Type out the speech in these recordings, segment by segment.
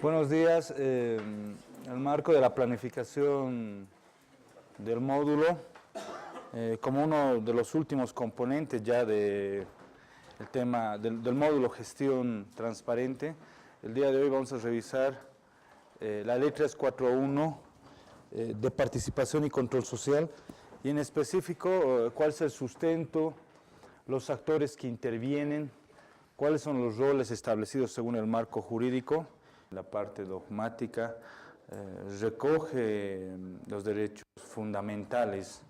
Buenos días. En el marco de la planificación del módulo, como uno de los últimos componentes ya del tema del módulo gestión transparente, el día de hoy vamos a revisar la ley 341 de participación y control social, y en específico cuál es el sustento, los actores que intervienen, cuáles son los roles establecidos según el marco jurídico. La parte dogmática recoge los derechos fundamentales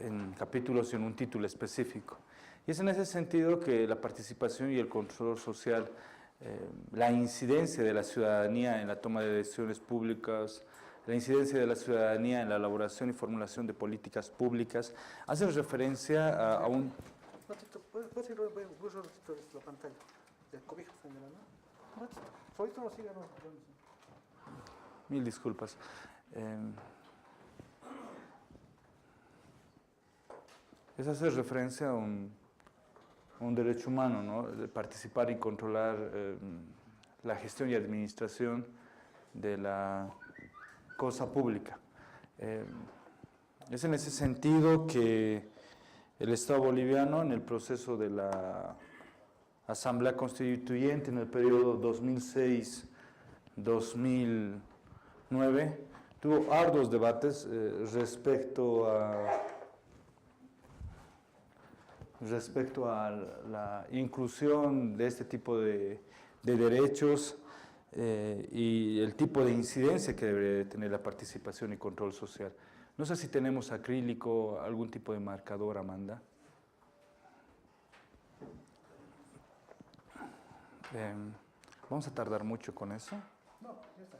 en capítulos y en un título específico. Y es en ese sentido que la participación y el control social, la incidencia de la ciudadanía en la toma de decisiones públicas, la incidencia de la ciudadanía en la elaboración y formulación de políticas públicas, hacen referencia a un... ¿Puedes ir la pantalla? De cobija, señora, ¿no? Solito no siga, no. Mil disculpas. Es hacer referencia a un derecho humano, ¿no? De participar y controlar la gestión y administración de la cosa pública. Es en ese sentido que el Estado boliviano, en el proceso de la Asamblea Constituyente en el periodo 2006-2009, tuvo arduos debates respecto a la inclusión de este tipo de derechos y el tipo de incidencia que debería tener la participación y control social. No sé si tenemos acrílico, algún tipo de marcador, Amanda. ¿Vamos a tardar mucho con eso? No, ya está.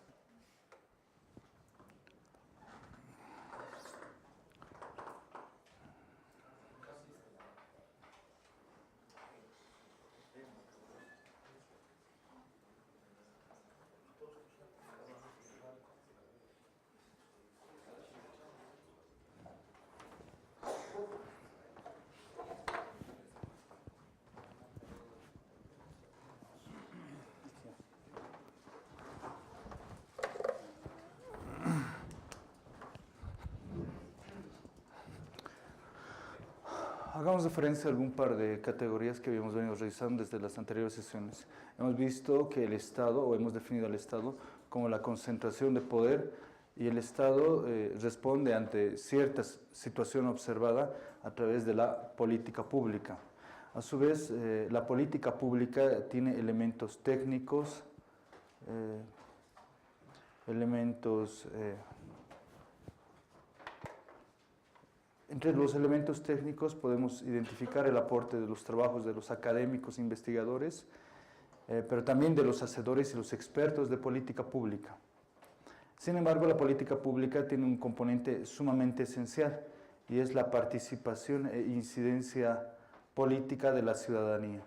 Hagamos referencia a algún par de categorías que habíamos venido revisando desde las anteriores sesiones. Hemos visto que el Estado, o hemos definido al Estado como la concentración de poder, y el Estado responde ante cierta situación observada a través de la política pública. A su vez, la política pública tiene elementos técnicos, entre los elementos técnicos podemos identificar el aporte de los trabajos de los académicos investigadores, pero también de los hacedores y los expertos de política pública. Sin embargo, la política pública tiene un componente sumamente esencial, y es la participación e incidencia política de la ciudadanía,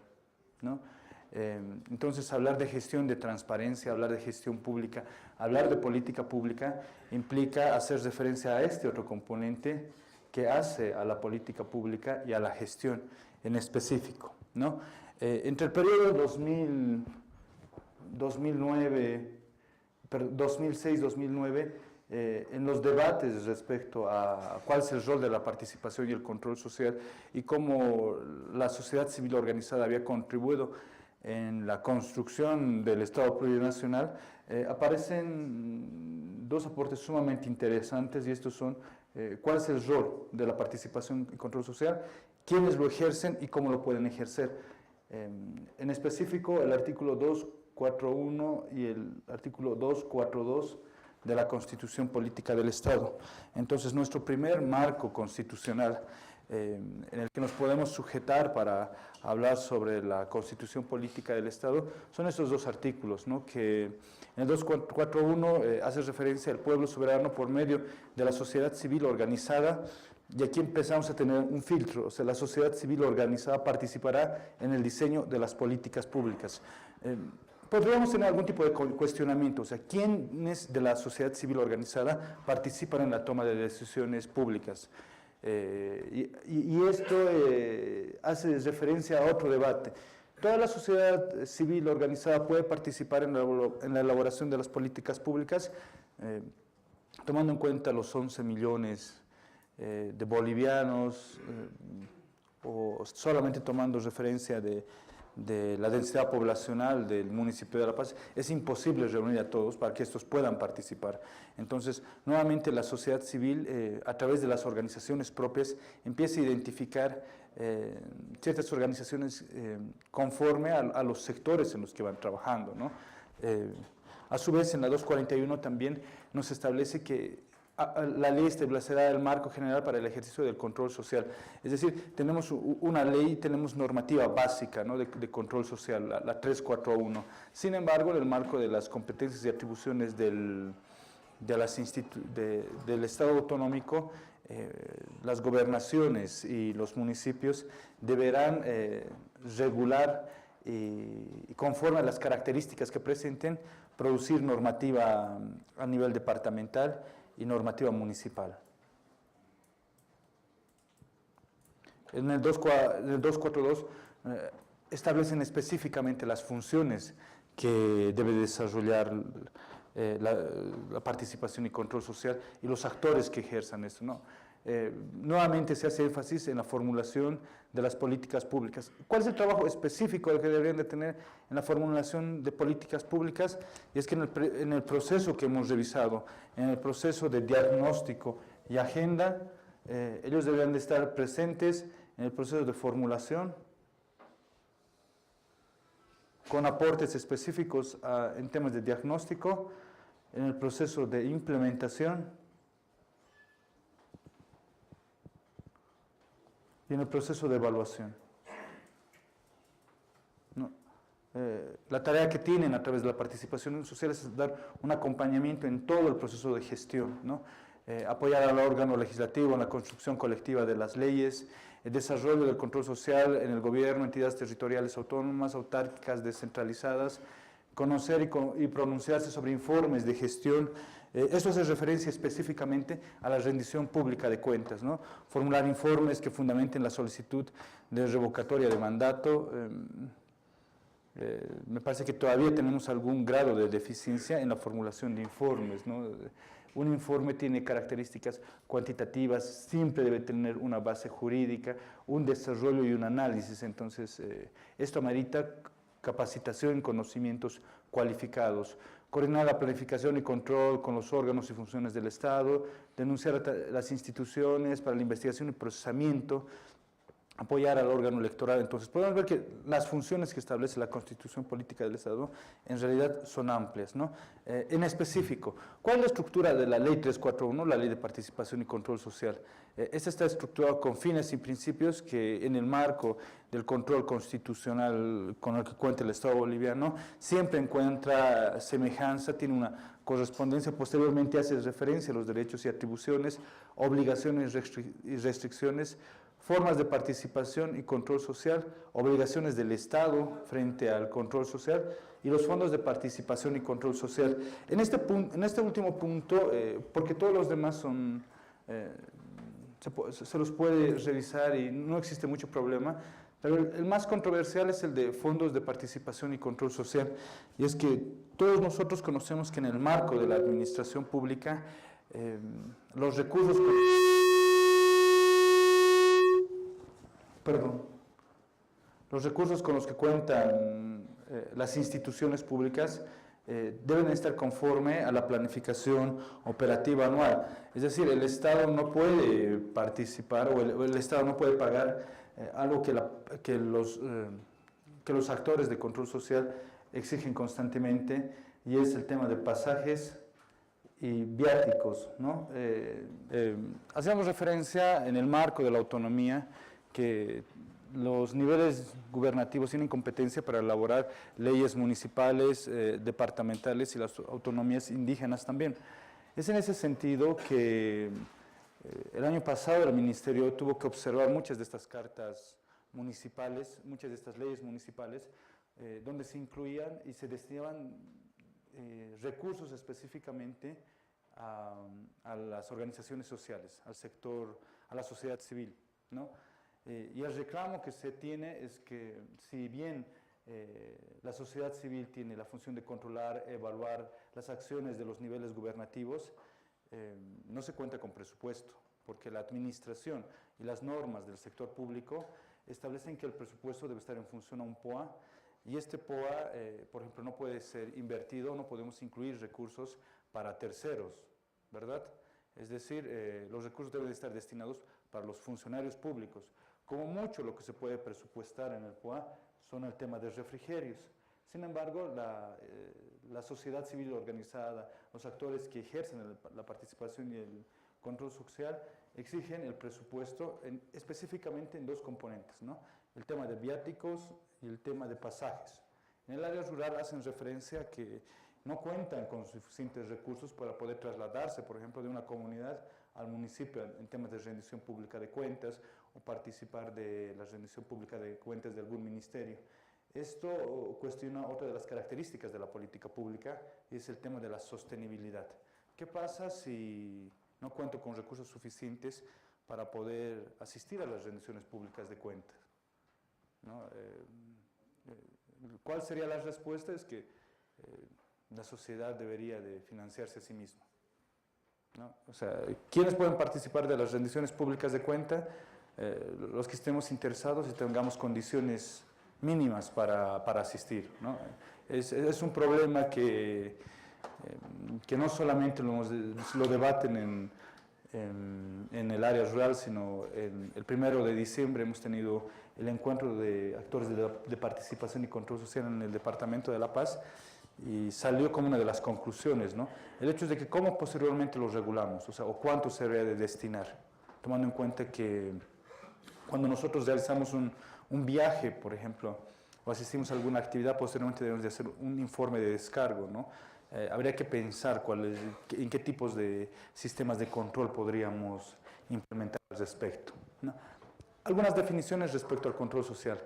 ¿no? Entonces, hablar de gestión de transparencia, hablar de gestión pública, hablar de política pública, implica hacer referencia a este otro componente que hace a la política pública y a la gestión en específico, ¿no? Entre el periodo 2006-2009, en los debates respecto a cuál es el rol de la participación y el control social y cómo la sociedad civil organizada había contribuido en la construcción del Estado plurinacional, aparecen dos aportes sumamente interesantes, y estos son cuál es el rol de la participación y control social, quiénes lo ejercen y cómo lo pueden ejercer. En específico, el artículo 241 y el artículo 242 de la Constitución Política del Estado. Entonces, nuestro primer marco constitucional en el que nos podemos sujetar para hablar sobre la Constitución Política del Estado son estos dos artículos, ¿no? Que en el 241 hace referencia al pueblo soberano por medio de la sociedad civil organizada, y aquí empezamos a tener un filtro, o sea, la sociedad civil organizada participará en el diseño de las políticas públicas. Podríamos tener algún tipo de cuestionamiento, o sea, ¿quiénes de la sociedad civil organizada participan en la toma de decisiones públicas? Y esto hace referencia a otro debate. Toda la sociedad civil organizada puede participar en la elaboración de las políticas públicas, tomando en cuenta los 11 millones de bolivianos, o solamente tomando referencia de la densidad poblacional del municipio de La Paz. Es imposible reunir a todos para que estos puedan participar. Entonces, nuevamente la sociedad civil, a través de las organizaciones propias, empieza a identificar ciertas organizaciones conforme a los sectores en los que van trabajando, ¿no? A su vez, en la 241 también nos establece que la ley establecerá el marco general para el ejercicio del control social. Es decir, tenemos una ley, tenemos normativa básica, ¿no?, de control social, la 341. Sin embargo, en el marco de las competencias y atribuciones del Estado autonómico, las gobernaciones y los municipios deberán regular y conforme a las características que presenten, producir normativa a nivel departamental y normativa municipal. En el 242 establecen específicamente las funciones que debe desarrollar la participación y control social y los actores que ejerzan esto, ¿no? Nuevamente se hace énfasis en la formulación de las políticas públicas. ¿Cuál es el trabajo específico que deberían de tener en la formulación de políticas públicas? Y es que en el proceso que hemos revisado, en el proceso de diagnóstico y agenda, ellos deberían de estar presentes en el proceso de formulación, con aportes específicos en temas de diagnóstico, en el proceso de implementación y en el proceso de evaluación. ¿No? La tarea que tienen a través de la participación social es dar un acompañamiento en todo el proceso de gestión, ¿no? Apoyar al órgano legislativo en la construcción colectiva de las leyes, el desarrollo del control social en el gobierno, entidades territoriales autónomas, autárquicas, descentralizadas, conocer y pronunciarse sobre informes de gestión. Esto hace referencia específicamente a la rendición pública de cuentas, ¿no? Formular informes que fundamenten la solicitud de revocatoria de mandato. Me parece que todavía tenemos algún grado de deficiencia en la formulación de informes, ¿no? Un informe tiene características cuantitativas, siempre debe tener una base jurídica, un desarrollo y un análisis. Entonces, esto amerita capacitación en conocimientos cualificados, coordinar la planificación y control con los órganos y funciones del Estado, denunciar a las instituciones para la investigación y procesamiento, apoyar al órgano electoral. Entonces, podemos ver que las funciones que establece la Constitución Política del Estado en realidad son amplias, ¿no? En específico, ¿cuál es la estructura de la Ley 341, la Ley de Participación y Control Social? Esta está estructurada con fines y principios que en el marco del control constitucional con el que cuenta el Estado boliviano siempre encuentra semejanza, tiene una correspondencia, posteriormente hace referencia a los derechos y atribuciones, obligaciones y restricciones, formas de participación y control social, obligaciones del Estado frente al control social y los fondos de participación y control social. En este último punto, porque todos los demás son, se los puede revisar y no existe mucho problema, pero el más controversial es el de fondos de participación y control social, y es que todos nosotros conocemos que en el marco de la administración pública, los recursos... Los recursos con los que cuentan las instituciones públicas deben estar conforme a la planificación operativa anual. Es decir, el Estado no puede participar o el Estado no puede pagar algo que los actores de control social exigen constantemente, y es el tema de pasajes y viáticos, ¿no? Hacíamos referencia en el marco de la autonomía que los niveles gubernativos tienen competencia para elaborar leyes municipales, departamentales y las autonomías indígenas también. Es en ese sentido que el año pasado el Ministerio tuvo que observar muchas de estas cartas municipales, muchas de estas leyes municipales, donde se incluían y se destinaban recursos específicamente a las organizaciones sociales, al sector, a la sociedad civil, ¿no? Y el reclamo que se tiene es que, si bien la sociedad civil tiene la función de controlar, evaluar las acciones de los niveles gubernativos, no se cuenta con presupuesto, porque la administración y las normas del sector público establecen que el presupuesto debe estar en función a un POA, y este POA, por ejemplo, no puede ser invertido, no podemos incluir recursos para terceros, ¿verdad? Es decir, los recursos deben estar destinados para los funcionarios públicos. Como mucho lo que se puede presupuestar en el POA son el tema de refrigerios. Sin embargo, la sociedad civil organizada, los actores que ejercen la participación y el control social, exigen el presupuesto específicamente en dos componentes, ¿no? El tema de viáticos y el tema de pasajes. En el área rural hacen referencia a que no cuentan con suficientes recursos para poder trasladarse, por ejemplo, de una comunidad al municipio en temas de rendición pública de cuentas o participar de la rendición pública de cuentas de algún ministerio. Esto cuestiona otra de las características de la política pública, y es el tema de la sostenibilidad. ¿Qué pasa si no cuento con recursos suficientes para poder asistir a las rendiciones públicas de cuentas? ¿No? ¿Cuál sería la respuesta? Es que la sociedad debería de financiarse a sí misma, ¿no? O sea, ¿quiénes pueden participar de las rendiciones públicas de cuenta? Los que estemos interesados y tengamos condiciones mínimas para asistir, ¿no? Es un problema que no solamente lo debaten en el área rural, sino el 1 de diciembre hemos tenido el encuentro de actores de participación y control social en el Departamento de La Paz, y salió como una de las conclusiones, ¿no? El hecho es de que cómo posteriormente lo regulamos, o sea, o cuánto se debe de destinar, tomando en cuenta que cuando nosotros realizamos un viaje, por ejemplo, o asistimos a alguna actividad, posteriormente debemos de hacer un informe de descargo, ¿no? Habría que pensar en qué tipos de sistemas de control podríamos implementar al respecto, ¿no? Algunas definiciones respecto al control social.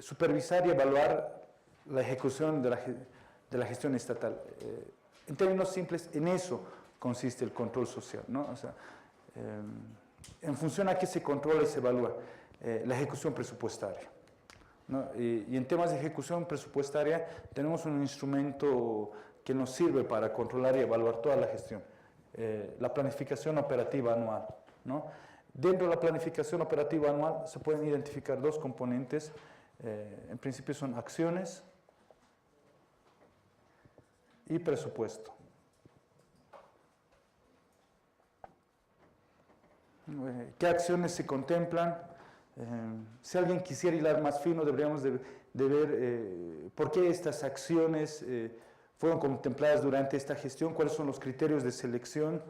Supervisar y evaluar la ejecución de la gestión estatal. En términos simples, en eso consiste el control social, ¿no? O sea, en función a qué se controla y se evalúa la ejecución presupuestaria, ¿no? Y en temas de ejecución presupuestaria tenemos un instrumento que nos sirve para controlar y evaluar toda la gestión, la planificación operativa anual, ¿no? Dentro de la planificación operativa anual se pueden identificar dos componentes, en principio son acciones y presupuesto. ¿Qué acciones se contemplan? Si alguien quisiera hilar más fino, deberíamos de ver por qué estas acciones fueron contempladas durante esta gestión, cuáles son los criterios de selección,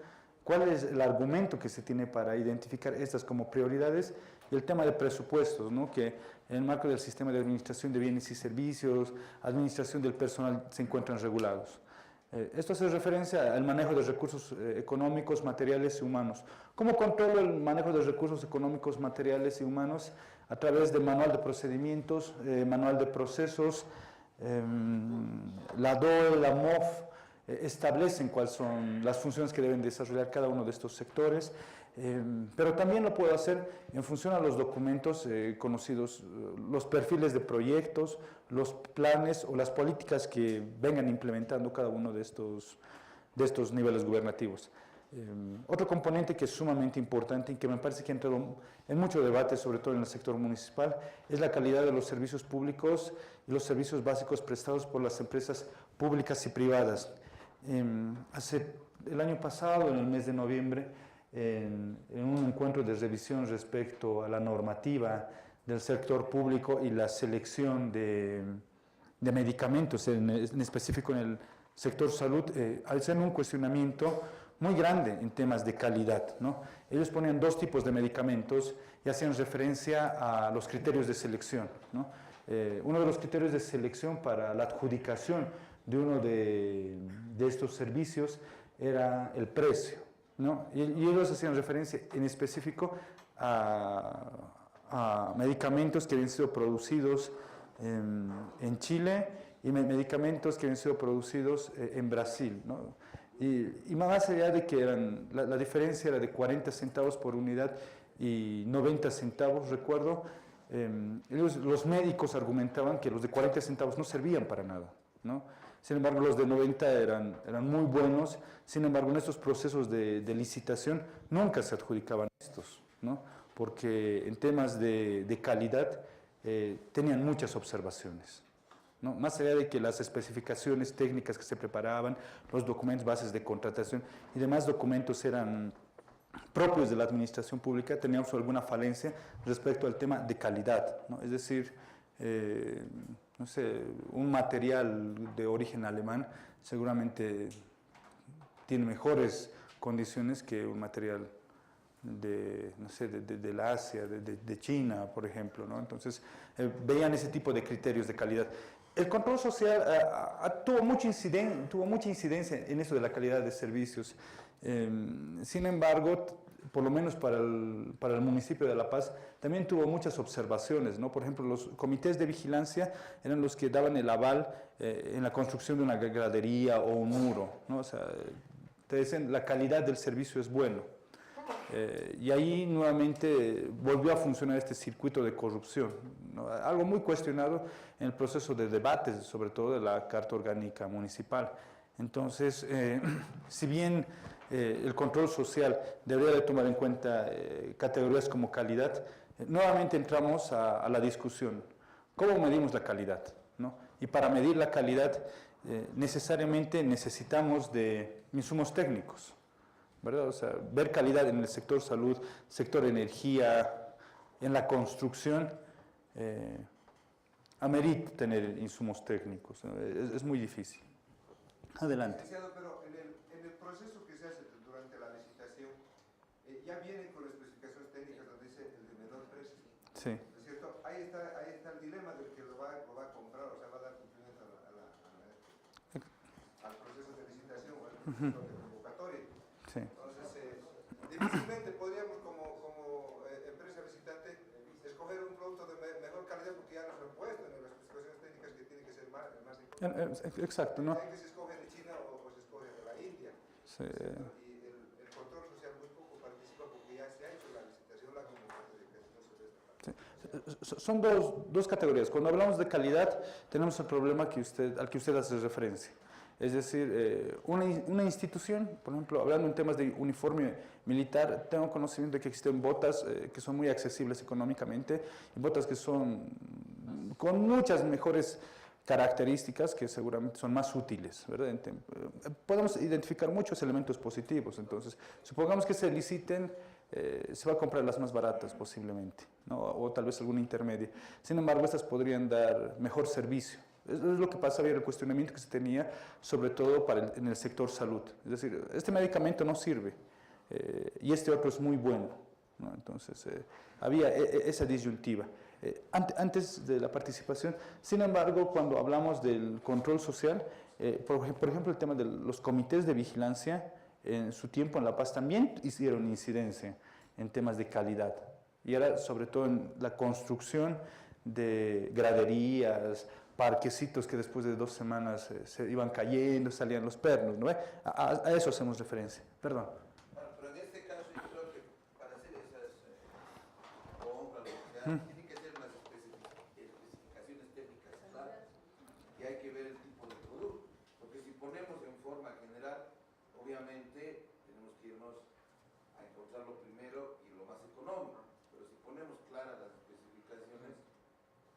cuál es el argumento que se tiene para identificar estas como prioridades, y el tema de presupuestos, ¿no? Que en el marco del sistema de administración de bienes y servicios, administración del personal, se encuentran regulados. Esto hace referencia al manejo de recursos económicos, materiales y humanos. ¿Cómo controlo el manejo de recursos económicos, materiales y humanos? A través del manual de procedimientos, manual de procesos, la DOE, la MOF, establecen cuáles son las funciones que deben desarrollar cada uno de estos sectores, pero también lo puedo hacer en función a los documentos conocidos, los perfiles de proyectos, los planes o las políticas que vengan implementando cada uno de estos niveles gubernativos. Otro componente que es sumamente importante y que me parece que ha entrado en mucho debate, sobre todo en el sector municipal, es la calidad de los servicios públicos y los servicios básicos prestados por las empresas públicas y privadas. El año pasado, en el mes de noviembre, en un encuentro de revisión respecto a la normativa del sector público y la selección de medicamentos, en específico en el sector salud, hacen un cuestionamiento muy grande en temas de calidad, ¿no? Ellos ponían dos tipos de medicamentos y hacían referencia a los criterios de selección, ¿no? Uno de los criterios de selección para la adjudicación de uno de estos servicios era el precio, ¿no? Y ellos hacían referencia en específico a medicamentos que habían sido producidos en Chile y medicamentos que habían sido producidos en Brasil, ¿no? Y más allá de que la diferencia era de 40 centavos por unidad y 90 centavos, recuerdo, Los médicos argumentaban que los de 40 centavos no servían para nada, ¿no? Sin embargo, los de 90 eran muy buenos. Sin embargo, en estos procesos de licitación nunca se adjudicaban estos, ¿no? Porque en temas de calidad tenían muchas observaciones, ¿no? Más allá de que las especificaciones técnicas que se preparaban, los documentos, bases de contratación y demás documentos eran propios de la administración pública, teníamos alguna falencia respecto al tema de calidad, ¿no? Es decir, no sé, un material de origen alemán seguramente tiene mejores condiciones que un material de, no sé, de la Asia, de China, por ejemplo, ¿no? Entonces, veían ese tipo de criterios de calidad. El control social tuvo mucha incidencia en eso de la calidad de servicios. Sin embargo, por lo menos para el municipio de La Paz, también tuvo muchas observaciones, ¿no? Por ejemplo, los comités de vigilancia eran los que daban el aval en la construcción de una gradería o un muro, ¿no? O sea, te dicen la calidad del servicio es bueno. Y ahí nuevamente volvió a funcionar este circuito de corrupción, ¿no? Algo muy cuestionado en el proceso de debates, sobre todo de la Carta Orgánica Municipal. Entonces, si bien el control social debería de tomar en cuenta categorías como calidad, nuevamente entramos a la discusión. ¿Cómo medimos la calidad, ¿no? Y para medir la calidad necesariamente necesitamos de insumos técnicos, ¿verdad? O sea, ver calidad en el sector salud, sector energía, en la construcción, amerita tener insumos técnicos, ¿no? Es muy difícil. Adelante. Licenciado, pero en el proceso que se hace durante la licitación, ya viene con las especificaciones técnicas donde dice el de menor precio. Sí. ¿No es cierto? Ahí está el dilema del que lo va a comprar, o sea, va a dar cumplimiento al proceso de licitación o al proceso de convocatoria. Sí. Entonces, difícilmente podríamos como empresa licitante escoger un producto de mejor calidad porque ya nos han puesto en las especificaciones técnicas que tiene que ser más económico. Exacto, ¿no? Hay que se escoge de China o se escoge de la India. Sí. Y el control social muy poco participa porque ya se ha hecho la licitación, la convocatoria, que no se ve esta parte. Sí. Son dos categorías. Cuando hablamos de calidad, tenemos el problema al que usted hace referencia. Es decir, una institución, por ejemplo, hablando en temas de uniforme militar, tengo conocimiento de que existen botas que son muy accesibles económicamente y botas que son con muchas mejores características que seguramente son más útiles, ¿verdad? Podemos identificar muchos elementos positivos, entonces, supongamos que se liciten, se va a comprar las más baratas posiblemente, ¿no? O tal vez alguna intermedia. Sin embargo, estas podrían dar mejor servicio. Es lo que pasa, había el cuestionamiento que se tenía, sobre todo en el sector salud. Es decir, este medicamento no sirve y este otro es muy bueno, ¿no? Entonces, había esa disyuntiva. Antes de la participación, sin embargo, cuando hablamos del control social, por ejemplo, el tema de los comités de vigilancia, en su tiempo en La Paz también hicieron incidencia en temas de calidad. Y era sobre todo en la construcción de graderías, parquecitos que después de 2 semanas se iban cayendo, salían los pernos, ¿no? A eso hacemos referencia. Perdón. Pero en este caso yo creo que para hacer esas compras, tiene que ser unas especificaciones técnicas claras y hay que ver el tipo de producto, porque si ponemos en forma general, obviamente tenemos que irnos a encontrar lo primero y lo más económico, pero si ponemos claras las especificaciones,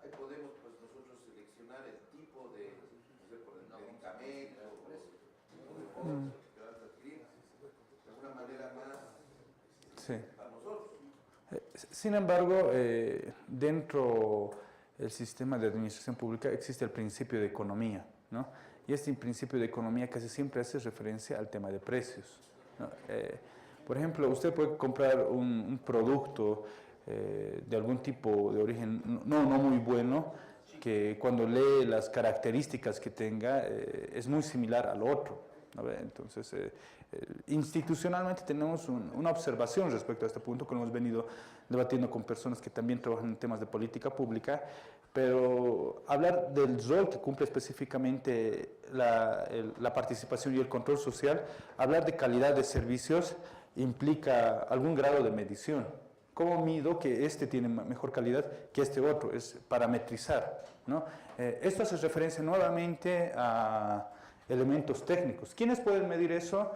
ahí podemos pues nosotros seleccionar el tipo de, no sé, por el medicamento o de cosas que vas a adquirir de alguna manera más Sí. para nosotros. Sin embargo, dentro del sistema de administración pública existe el principio de economía, ¿no? Y este principio de economía casi siempre hace referencia al tema de precios, ¿no? Por ejemplo, usted puede comprar un producto de algún tipo de origen no muy bueno, que cuando lee las características que tenga es muy similar al otro, ¿no? Entonces, institucionalmente tenemos una observación respecto a este punto que lo hemos venido debatiendo con personas que también trabajan en temas de política pública, pero hablar del rol que cumple específicamente la participación y el control social, hablar de calidad de servicios implica algún grado de medición. ¿Cómo mido que este tiene mejor calidad que este otro? Es parametrizar, ¿no? Esto hace referencia nuevamente a elementos técnicos. ¿Quiénes pueden medir eso?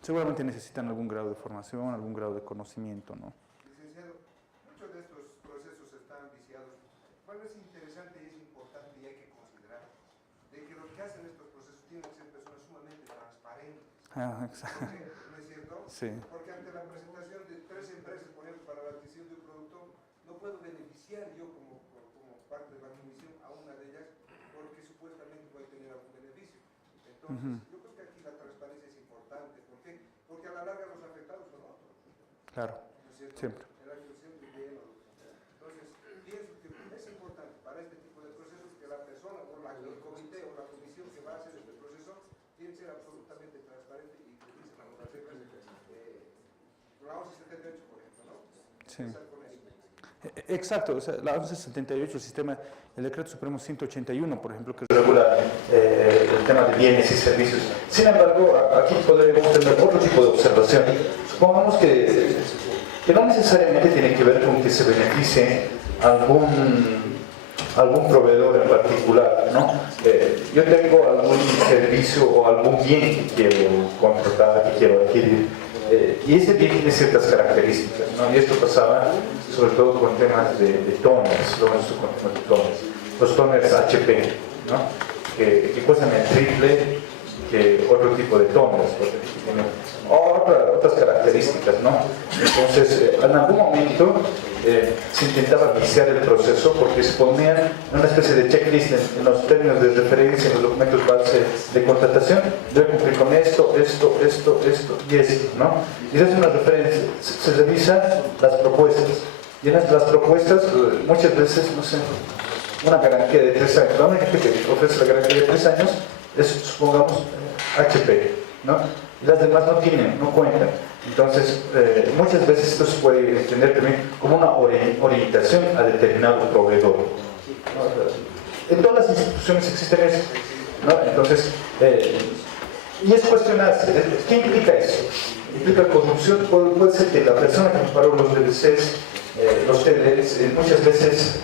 Seguramente necesitan algún grado de formación, algún grado de conocimiento, ¿no? Licenciado, muchos de estos procesos están viciados. Bueno, es interesante y es importante y hay que considerar de que los que hacen estos procesos tienen que ser personas sumamente transparentes. Exacto. ¿No es cierto? Sí. Porque ante la presentación de 3 empresas, por ejemplo, para la adquisición de un producto, no puedo beneficiar yo como parte de la comisión a una de ellas porque supuestamente voy a tener algún beneficio. Entonces, yo creo que aquí la transparencia es importante. ¿Por qué? Porque a la larga los afectados son otros. Claro, ¿No es cierto? siempre. El acto siempre lleno. Entonces, pienso que es importante para este tipo de procesos que la persona o el comité o la comisión que va a hacer este proceso tiene que ser absolutamente transparente y que dice las reglas. La 1178, por ejemplo, ¿no? Sí. Empezar con eso. Exacto, o sea, la 1178, el sistema, el decreto supremo 181, por ejemplo, que regula el tema de bienes y servicios. Sin embargo, aquí podemos tener otro tipo de observación. Supongamos que no necesariamente tiene que ver con que se beneficie algún proveedor en particular, ¿no? Yo tengo algún servicio o algún bien que quiero contratar, que quiero adquirir, y ese bien tiene ciertas características, ¿no? Y esto pasaba sobre todo con temas de toners, los toners HP, ¿no? Que cuestan el triple que otro tipo de toners, porque tienen otras características, ¿no? Entonces, en algún momento se intentaba viciar el proceso porque se ponían una especie de checklist en los términos de referencia, en los documentos base de contratación. Debe cumplir con esto y esto, ¿no? Y eso es una referencia. Se revisan las propuestas. Y en las propuestas, muchas veces, no sé, una garantía de 3 años. La única que ofrece la garantía de 3 años es, supongamos, HP, ¿no? Y las demás no tienen, no cuentan. Entonces, muchas veces esto se puede entender también como una orientación a determinado proveedor, ¿no? En todas las instituciones existen eso, ¿no? Entonces, y es cuestionarse, ¿qué implica eso? ¿Implica corrupción? Puede ser que la persona que preparó los DDCs, los TDs, muchas veces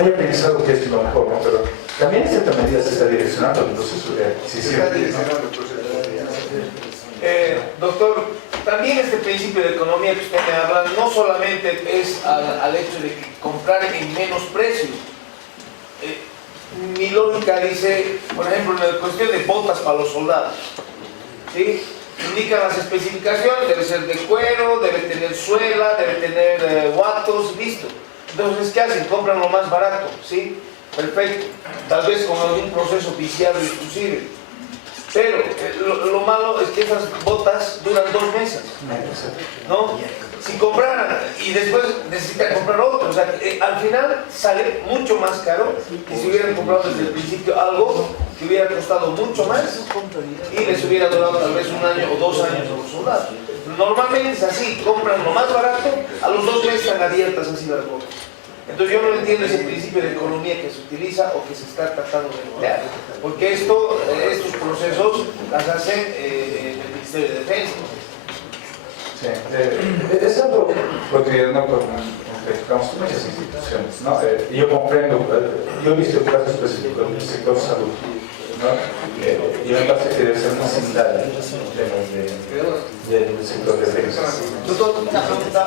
haya pensado que es lo mejor, ¿no? Pero también en cierta medida se está direccionando el proceso de adquisición. Doctor, también este principio de economía que usted me habla no solamente es al hecho de que comprar en menos precio. Mi lógica dice, por ejemplo, en la cuestión de botas para los soldados, ¿sí? Indican las especificaciones, debe ser de cuero, debe tener suela, debe tener guatos, listo. Entonces, ¿qué hacen? Compran lo más barato, ¿sí? Perfecto. Tal vez con algún proceso viciado inclusive. Pero lo malo es que esas botas duran 2 meses, ¿no? Si compraran y después necesitan comprar otro, o sea, al final sale mucho más caro que si hubieran comprado desde el principio algo que hubiera costado mucho más y les hubiera durado tal vez 1 año o 2 años a los soldados. Normalmente es así, compran lo más barato, a los 2 meses están abiertas así las botas. Entonces yo no entiendo ese principio de economía que se utiliza o que se está tratando de emplear, porque estos procesos las hacen el Ministerio de Defensa. Sí, es algo cotidiano con muchas instituciones, ¿no? Yo comprendo, yo he visto casos específicos del sector salud, ¿no? Y me parece que debe ser muy similar en temas del sector de defensa. Doctor, una pregunta.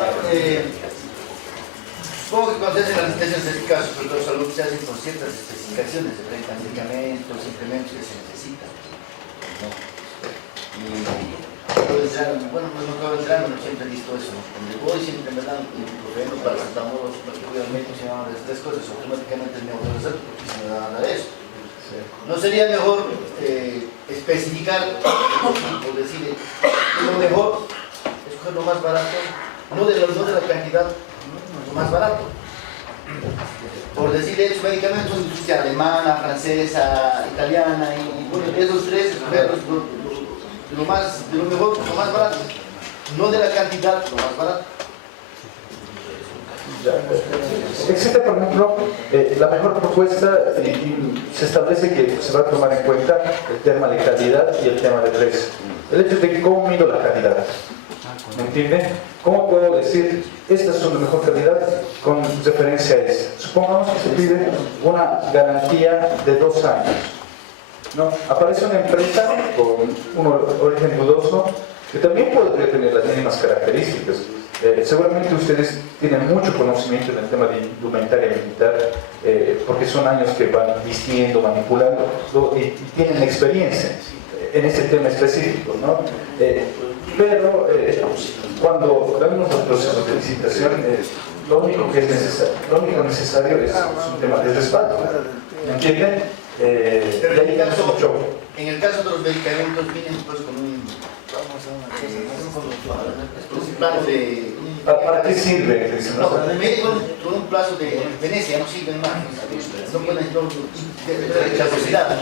Supongo que cuando se hacen las licencias médicas, sobre todo salud, se hacen con ciertas especificaciones de frente a medicamentos, implementos que se necesitan, ¿no? Y bueno, no acabo de entrar, no siempre he visto eso, ¿no? Cuando voy siempre me dan ibuprofeno, paracetamol, que voy al médico, se llaman las 3 cosas, automáticamente me autorizo porque se me van a dar eso. ¿No sería mejor especificar, o decir, lo mejor, escoger lo más barato, no de la cantidad, lo más barato? Por decirle, esos medicamentos son de industria alemana, francesa, italiana, y bueno, esos 3, escoger de lo mejor, lo más barato, no de la cantidad, lo más barato. Existe, por ejemplo, la mejor propuesta y se establece que se va a tomar en cuenta el tema de calidad y el tema de precio. El hecho de que cómo mido la calidad. ¿Me entienden? ¿Cómo puedo decir, estas son de mejor calidad con referencia a esta? Supongamos que se pide una garantía de 2 años, ¿no? Aparece una empresa con un origen dudoso que también podría tener las mismas características. Seguramente ustedes tienen mucho conocimiento en el tema de indumentaria militar, porque son años que van vistiendo, manipulando y tienen experiencia en ese tema específico, ¿no? Pero cuando vemos los procesos de licitación, lo único que es necesario es un tema de respaldo, ¿me entienden? Pero De ahí tenemos un choque. en el caso de los medicamentos vienen pues con un plano de... ¿Para qué sirve? No, vienen con un plazo de venecia, no sirven más. No pueden, de caducidad.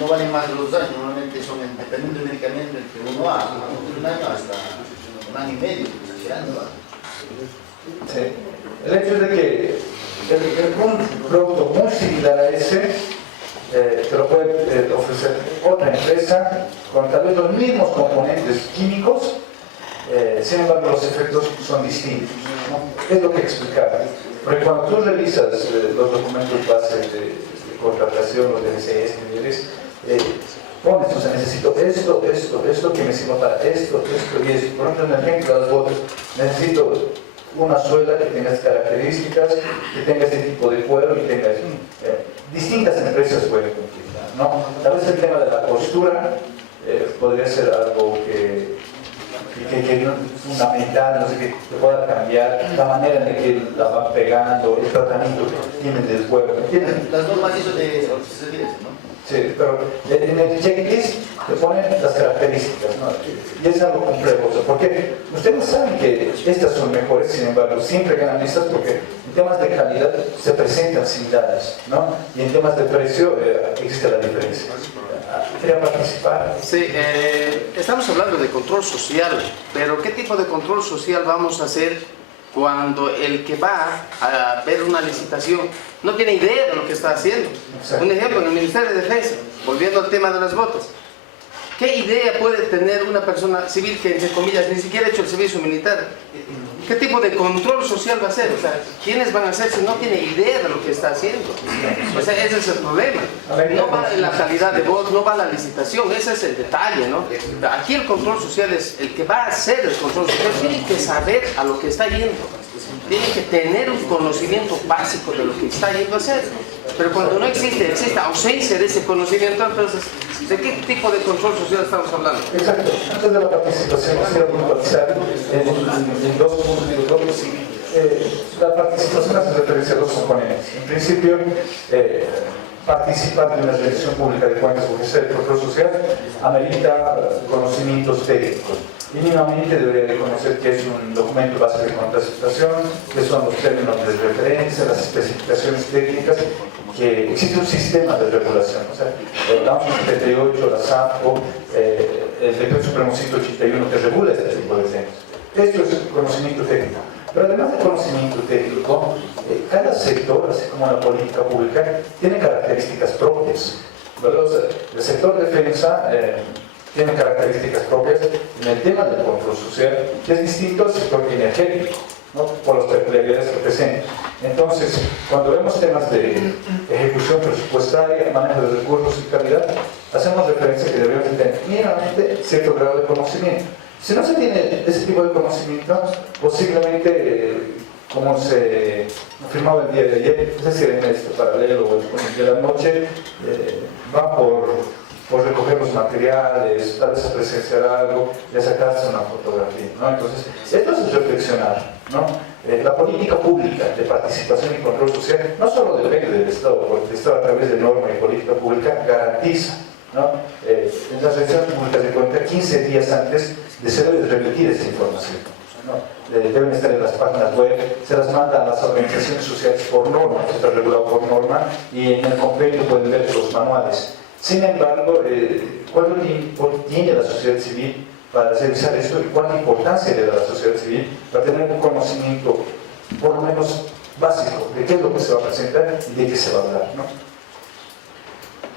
No valen más de 2 años, normalmente son, dependiendo del medicamento, entre 1 a 1 año hasta 1 año y medio, exagerando. Sí. El hecho es de que un producto muy similar a ese te lo puede ofrecer otra empresa con tal vez los mismos componentes químicos, sin embargo los efectos son distintos, ¿no? Es lo que explicaba. Porque cuando tú revisas los documentos base de contratación, los DNCs, pones, o sea, necesito esto que me sirva para esto y esto. Por ejemplo, en el ejemplo de las botas, necesito una suela que tenga estas características, que tenga este tipo de cuero y tenga distintas empresas pueden cumplir, ¿no? Tal vez el tema de la costura podría ser algo que fundamental, no sé, que pueda cambiar la manera en que la van pegando, el tratamiento que tienen del cuero, ¿entienden? Las normas hizo de servicios, ¿no? Sí, pero en el checklist te ponen las características, ¿no? Y es algo complejo, o sea, porque ustedes saben que estas son mejores, sin embargo, siempre ganan estas porque en temas de calidad se presentan similares, ¿no? Y en temas de precio existe la diferencia. ¿Quería participar? Sí, estamos hablando de control social, pero ¿qué tipo de control social vamos a hacer cuando el que va a ver una licitación no tiene idea de lo que está haciendo? Exacto. Un ejemplo, en el Ministerio de Defensa, volviendo al tema de las botas, ¿qué idea puede tener una persona civil que, entre comillas, ni siquiera ha hecho el servicio militar? ¿Qué tipo de control social va a hacer? O sea, ¿quiénes van a hacer si no tiene idea de lo que está haciendo? O sea, ese es el problema. No va en la calidad de voz, no va la licitación, ese es el detalle, ¿no? Aquí el control social es el que va a hacer el control social, tiene que saber a lo que está yendo. Tiene que tener un conocimiento básico de lo que está yendo a hacer. Pero cuando no existe ausencia de ese conocimiento, entonces, ¿de qué tipo de control social estamos hablando? Exacto. Antes de la participación, quisiera puntualizar en 2 puntos. La participación hace referencia a 2 componentes. En principio, participar de una rendición pública de cuentas o ejercer el control social amerita conocimientos técnicos. Mínimamente debería de conocer qué es un documento base de contratación, qué son los términos de referencia, las especificaciones técnicas, que existe un sistema de regulación. O sea, hablamos del 78, la SAFO, el Decreto Supremo 181 que regula este tipo de temas. Esto es conocimiento técnico. Pero además de conocimiento técnico, cada sector, así como la política pública, tiene características propias, ¿verdad? O sea, el sector defensa tiene características propias en el tema del control social, que es distinto al sector energético, ¿no? Por las peculiaridades que presenta. Entonces, cuando vemos temas de ejecución presupuestaria, manejo de recursos y calidad, hacemos referencia que debemos tener mínimamente cierto grado de conocimiento. Si no se tiene ese tipo de conocimiento, posiblemente, como se afirmaba el día de ayer, es decir, en este paralelo de la noche, va por recoger los materiales, tal vez a presenciar algo y a sacarse una fotografía, ¿no? Entonces, esto es reflexionar, ¿no? La política pública de participación y control social no solo depende del Estado, porque el Estado a través de norma y política pública garantiza, ¿no? En las revisiones públicas de cuenta, 15 días antes de se debe remitir esta información, ¿no? Deben estar en las páginas web, se las manda a las organizaciones sociales por norma, está regulado por norma, y en el compendio pueden ver los manuales. Sin embargo, ¿cuánto tiempo tiene la sociedad civil para revisar esto y cuánta importancia le da a la sociedad civil para tener un conocimiento, por lo menos básico, de qué es lo que se va a presentar y de qué se va a hablar, ¿no?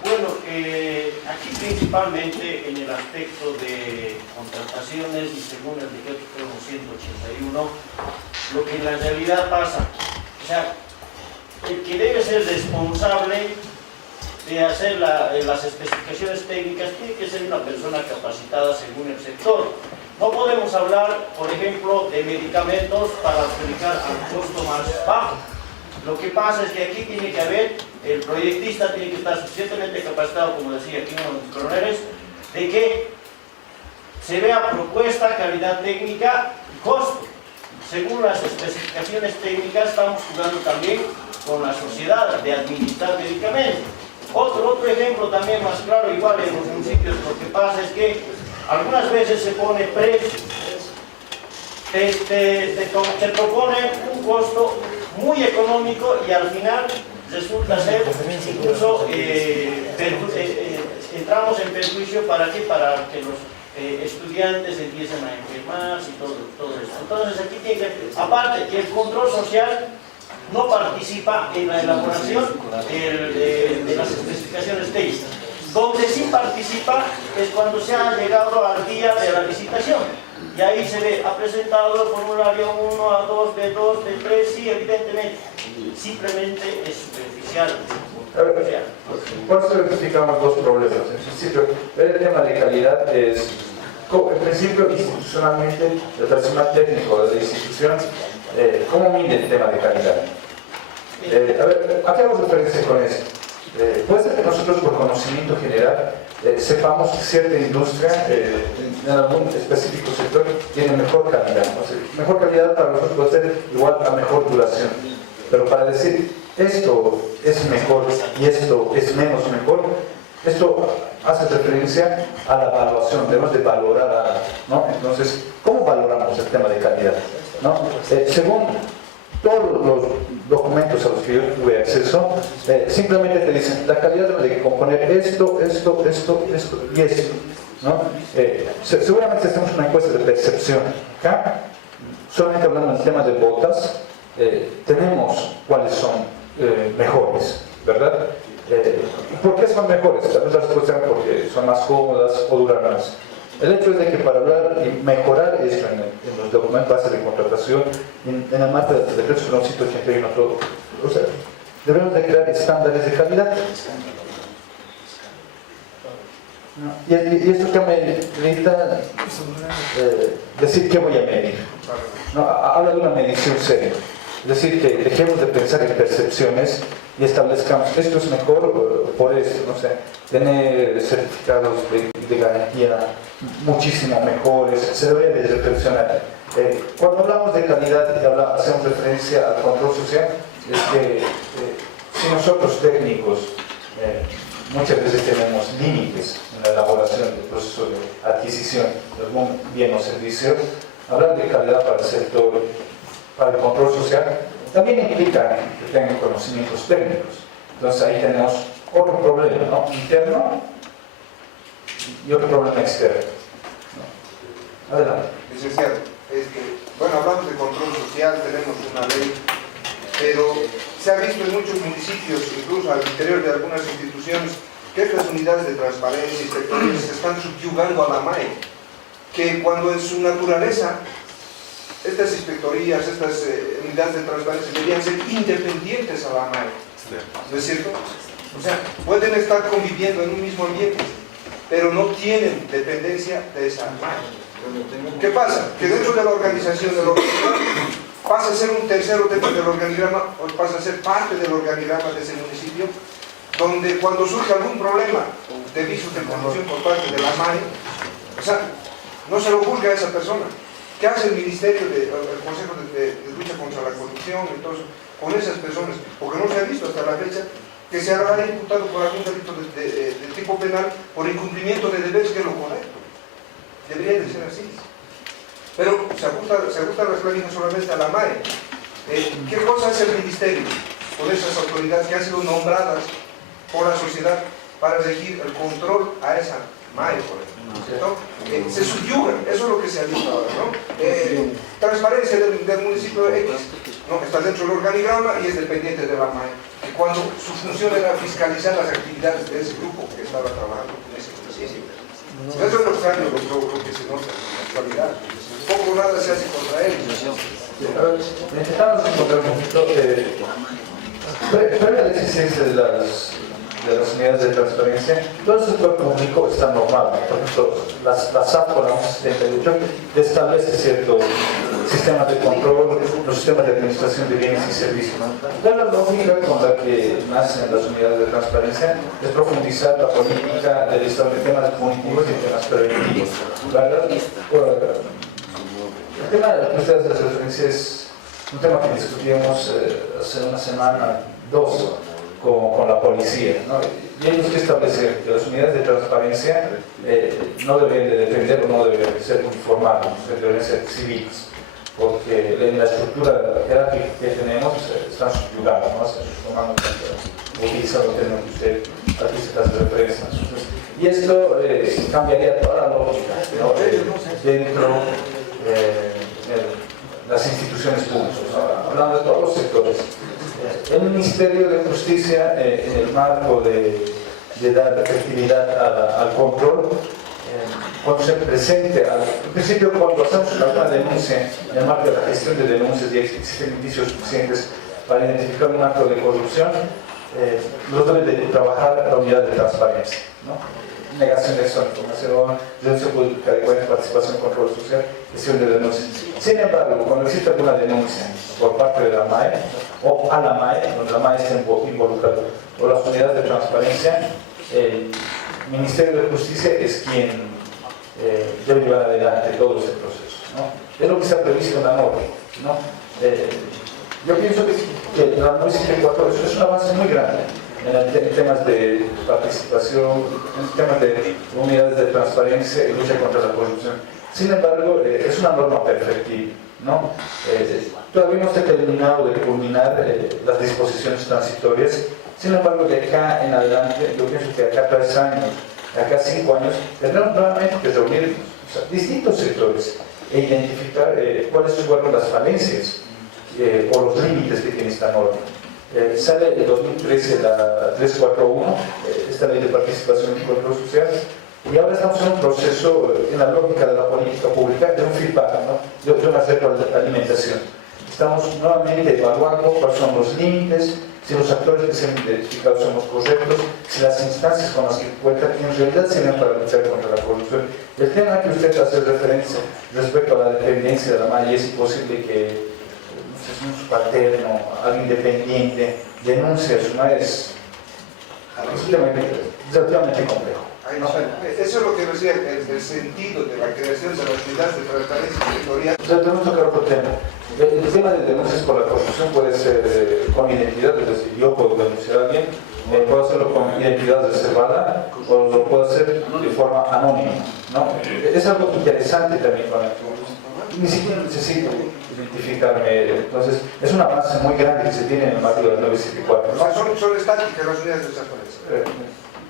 Bueno, aquí principalmente en el aspecto de contrataciones y según el decreto 181, lo que en la realidad pasa, o sea, el que debe ser responsable de hacer las especificaciones técnicas tiene que ser una persona capacitada según el sector. No podemos hablar, por ejemplo, de medicamentos para aplicar al costo más bajo. Lo que pasa es que aquí tiene que haber, el proyectista tiene que estar suficientemente capacitado, como decía aquí uno de los coroneles, de que se vea propuesta, calidad técnica y costo. Según las especificaciones técnicas, estamos jugando también con la sociedad de administrar medicamentos. Otro ejemplo también más claro, igual en los municipios, lo que pasa es que algunas veces se pone precio, se propone un costo muy económico y al final resulta ser incluso entramos en perjuicio para que los estudiantes empiecen a enfermarse y todo esto. Entonces aquí tiene que, aparte que el control social no participa en la elaboración de las especificaciones técnicas. Donde sí participa es cuando se ha llegado al día de la licitación. Y ahí se ve, ha presentado el formulario 1, A2, B2, B3, sí, evidentemente. Simplemente es superficial. Por eso identificamos dos problemas. En principio, el tema de calidad es, en principio, institucionalmente, el personal técnico de la institución, ¿cómo mide el tema de calidad? A ver, ¿a qué hago referencia con esto? Puede ser que nosotros, por conocimiento general, sepamos que cierta industria, en algún específico sector, tiene mejor calidad. O sea, mejor calidad para nosotros puede ser igual a mejor duración. Pero para decir esto es mejor y esto es menos mejor, esto hace referencia a la evaluación, debemos de valorar, ¿no? Entonces, ¿cómo valoramos el tema de calidad? ¿No? Según todos los documentos a los que yo tuve acceso, simplemente te dicen, la calidad debe de componer esto y esto, ¿no? Seguramente hacemos una encuesta de percepción. Acá, solamente hablando del tema de botas, tenemos cuáles son mejores, ¿verdad? ¿Por qué son mejores? Tal vez la respuesta es porque son más cómodas o duran más. El hecho es de que para hablar y mejorar esto en los documentos base de contratación, en la marca de decretos 181 todo, o sea, debemos de crear estándares de calidad. Y esto que me necesita decir qué voy a medir. ¿No? Habla de una medición seria. Es decir, que dejemos de pensar en percepciones y establezcamos, esto es mejor por esto, no sé, tener certificados de garantía muchísimo mejores, se debe de reflexionar. Cuando hablamos de calidad y hacemos referencia al control social, es que si nosotros técnicos muchas veces tenemos límites en la elaboración del proceso de adquisición de algún bien o servicio, hablar de calidad para el sector, para el control social, también implica que tengan conocimientos técnicos. Entonces ahí tenemos otro problema, ¿no? Interno y otro problema externo, ¿no? Adelante. Licenciado, bueno, hablamos de control social, tenemos una ley, pero se ha visto en muchos municipios, incluso al interior de algunas instituciones, que estas unidades de transparencia y sectoriales se están subyugando a la MAE, que cuando en su naturaleza estas inspectorías, estas unidades de transparencia deberían ser independientes a la MAE, ¿no es cierto? O sea, pueden estar conviviendo en un mismo ambiente, pero no tienen dependencia de esa MAE. ¿Qué pasa? Que dentro de la organización del organigrama pasa a ser un tercero dentro del organigrama, o pasa a ser parte del organigrama de ese municipio, donde cuando surge algún problema de visos de conducción por parte de la MAE, o sea, no se lo juzga a esa persona. ¿Qué hace el Ministerio, el Consejo de Lucha contra la Corrupción y todo eso, con esas personas? Porque no se ha visto hasta la fecha que se haya imputado por algún delito de tipo penal por incumplimiento de deberes, que es lo correcto. Debería de ser así. Pero se ajusta la clavija solamente a la MAE. ¿Qué cosa hace el Ministerio con esas autoridades que han sido nombradas por la sociedad para regir el control a esa MAE, por ejemplo, ¿cierto? Se subyugan, eso es lo que se ha visto ahora, ¿no? Transparencia del municipio X, ¿no? Está dentro del organigrama y es dependiente de la MAE. Y cuando su función era fiscalizar las actividades de ese grupo que estaba trabajando en ese municipio. Eso es lo extraño, lo que se nota en la actualidad. Poco o nada se hace contra ellos. Necesitamos encontrar un poquito previa a la existencia de las unidades de transparencia, todo el sector público está normado. Por ejemplo, la SAP con la 1178 establece ciertos sistemas de control, los sistemas de administración de bienes y servicios. La lógica con la que nacen las unidades de transparencia es profundizar la política del Estado en temas punitivos y temas preventivos. El tema de las unidades de transparencia es un tema que discutíamos hace una semana, dos, con la policía, ¿no? Y ellos que establecen que las unidades de transparencia no deben de defender o no deben de ser informales, deben ser civiles, porque en la estructura jerárquica que tenemos están subyugados, ¿no? Están tomando utilizando el término que usted aquí se hace referencia. Y esto cambiaría toda la lógica, ¿no? Dentro de las instituciones públicas, ¿no? Hablando de todos los sectores. El Ministerio de Justicia, en el marco de dar efectividad al control, cuando se presente, en principio cuando hacemos una denuncia, en el marco de la gestión de denuncias y existen indicios suficientes para identificar un acto de corrupción, los debe de trabajar la unidad de transparencia, ¿no? Negación de esa información, denuncia pública de buena participación, control social, gestión de denuncias. Sin embargo, cuando existe alguna denuncia por parte de la MAE o a la MAE, donde la MAE está involucrada, o las unidades de transparencia, el Ministerio de Justicia es quien debe llevar adelante todo ese proceso, ¿no? Es lo que se ha previsto en la norma, ¿no? Yo pienso que la 974 es un avance muy grande en temas de participación, en temas de unidades de transparencia y lucha contra la corrupción. Sin embargo, es una norma perfectible, ¿no? Todavía no se ha terminado de culminar las disposiciones transitorias. Sin embargo, de acá en adelante, yo pienso que acá 3 años, acá 5 años, tendremos nuevamente que reunir, o sea, distintos sectores e identificar cuáles fueron las falencias o los límites que tiene esta norma. Sale en 2013 la 341, esta ley de participación y control social, y ahora estamos en un proceso, en la lógica de la política pública, de un feedback, ¿no? de una retroalimentación. Estamos nuevamente evaluando cuáles son los límites, si los actores que se han identificado son los correctos, si las instancias con las que cuentan en realidad sirven para luchar contra la corrupción. El tema que usted hace referencia respecto a la dependencia de la MAE, es imposible que un subalterno, alguien independiente, denuncie a su MAE, es relativamente complejo. ¿No? Eso es lo que decía, el sentido de la creación de las unidades de transparencia territorial. Tenemos que tocar otro tema. El tema de denuncias por la corrupción puede ser con identidad, es decir, yo puedo denunciar a alguien, puedo hacerlo con identidad reservada o lo puedo hacer de forma anónima, ¿no? Es algo interesante también para el ni siquiera necesito identificarme. Entonces, es un avance muy grande que se tiene en el marco de la 974, ¿no? O sea, son estáticas las unidades de transparencia.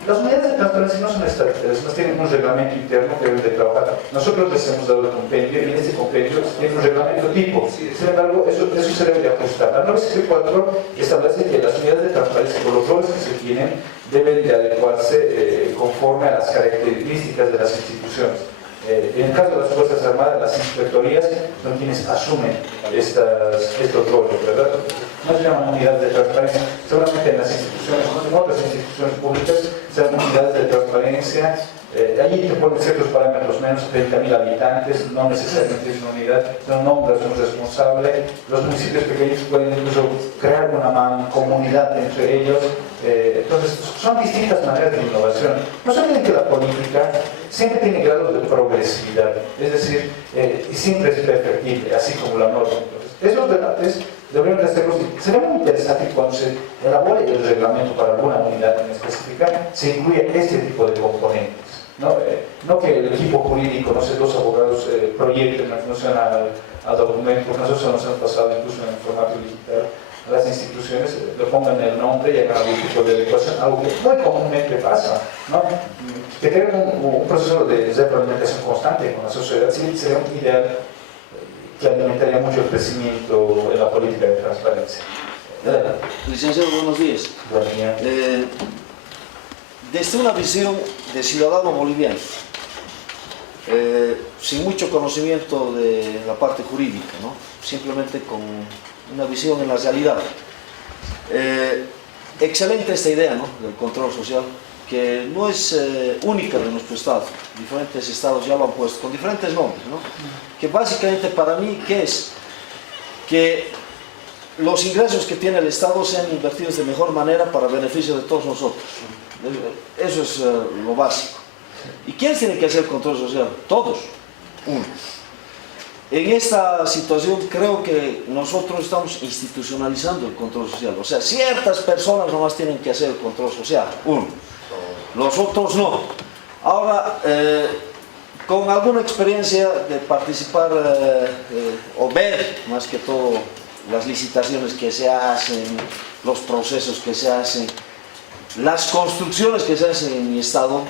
Las unidades de transparencia no son estáticas, no tienen un reglamento interno que deben de trabajar. Nosotros les hemos dado el compendio y en ese compendio tiene un reglamento tipo. Sin embargo, eso se debe de ajustar. La 974 establece que las unidades de transparencia, por los roles que se tienen, deben de adecuarse conforme a las características de las instituciones. En el caso de las Fuerzas Armadas, las inspectorías son quienes asumen estos roles, ¿verdad? No se llaman unidades de transparencia, seguramente en las instituciones, en otras instituciones públicas, se llaman unidades de transparencia. Allí te ponen ciertos parámetros, menos 30.000 habitantes, no necesariamente es una unidad, no nombras un responsable. Los municipios pequeños pueden incluso crear una mancomunidad entre ellos. Entonces, son distintas maneras de innovación. No se olviden que la política siempre tiene grados de progresividad, es decir, y siempre es perfectible, así como la norma. Entonces, esos debates deberían de hacerlos. Sería muy interesante que cuando se elabore el reglamento para alguna unidad en específica, se incluya este tipo de componentes. No que el equipo jurídico, no sé, los abogados proyecten, no sean al documento, porque nosotros nos hemos pasado incluso en el formato digital, a las instituciones le pongan el nombre y hagan algún tipo de adecuación, algo que muy comúnmente pasa, ¿no? Que tengan un proceso de retroalimentación constante con la sociedad civil sería un ideal que alimentaría mucho el crecimiento en la política de transparencia. Licenciado, buenos días. Desde una visión de ciudadano boliviano, sin mucho conocimiento de la parte jurídica, ¿no? Simplemente con una visión en la realidad. Excelente esta idea, ¿no?, del control social, que no es única de nuestro estado. Diferentes estados ya lo han puesto con diferentes nombres, ¿no? Que básicamente para mí, ¿qué es? Que los ingresos que tiene el estado sean invertidos de mejor manera para beneficio de todos nosotros. Eso es lo básico. ¿Y quiénes tienen que hacer el control social? Todos. Uno. En esta situación creo que nosotros estamos institucionalizando el control social. O sea, ciertas personas nomás tienen que hacer el control social. Uno. Los otros no. Ahora, con alguna experiencia de participar o ver más que todo las licitaciones que se hacen, los procesos que se hacen, las construcciones que se hacen en mi estado,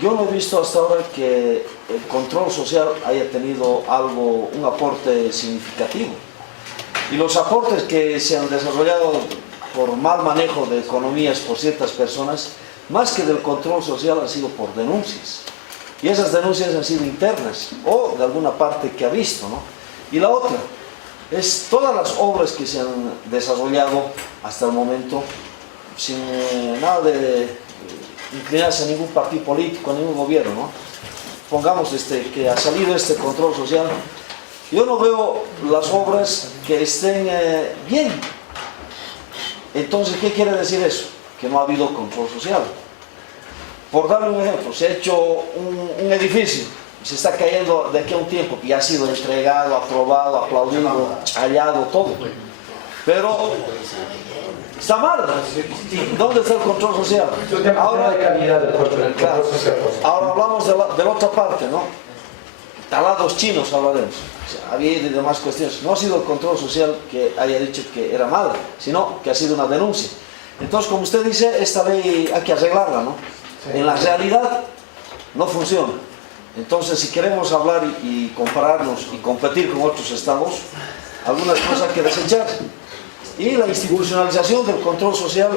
yo no he visto hasta ahora que el control social haya tenido un aporte significativo. Y los aportes que se han desarrollado por mal manejo de economías por ciertas personas, más que del control social, han sido por denuncias. Y esas denuncias han sido internas o de alguna parte que ha visto, ¿no? Y la otra es todas las obras que se han desarrollado hasta el momento sin nada de inclinarse a ningún partido político, a ningún gobierno, ¿no? Pongamos que ha salido este control social, yo no veo las obras que estén bien. Entonces, ¿qué quiere decir eso? Que no ha habido control social. Por darle un ejemplo, se ha hecho un edificio, se está cayendo de aquí a un tiempo, que ya ha sido entregado, aprobado, aplaudido, hallado, todo. Pero está mal. ¿Dónde está el control social? Ahora hablamos de la otra parte, ¿no? Talados chinos hablaremos. O sea, había de demás cuestiones. No ha sido el control social que haya dicho que era mal, sino que ha sido una denuncia. Entonces, como usted dice, esta ley hay que arreglarla, ¿no? En la realidad no funciona. Entonces, si queremos hablar y compararnos y competir con otros estados, algunas cosas hay que desechar. Y la institucionalización del control social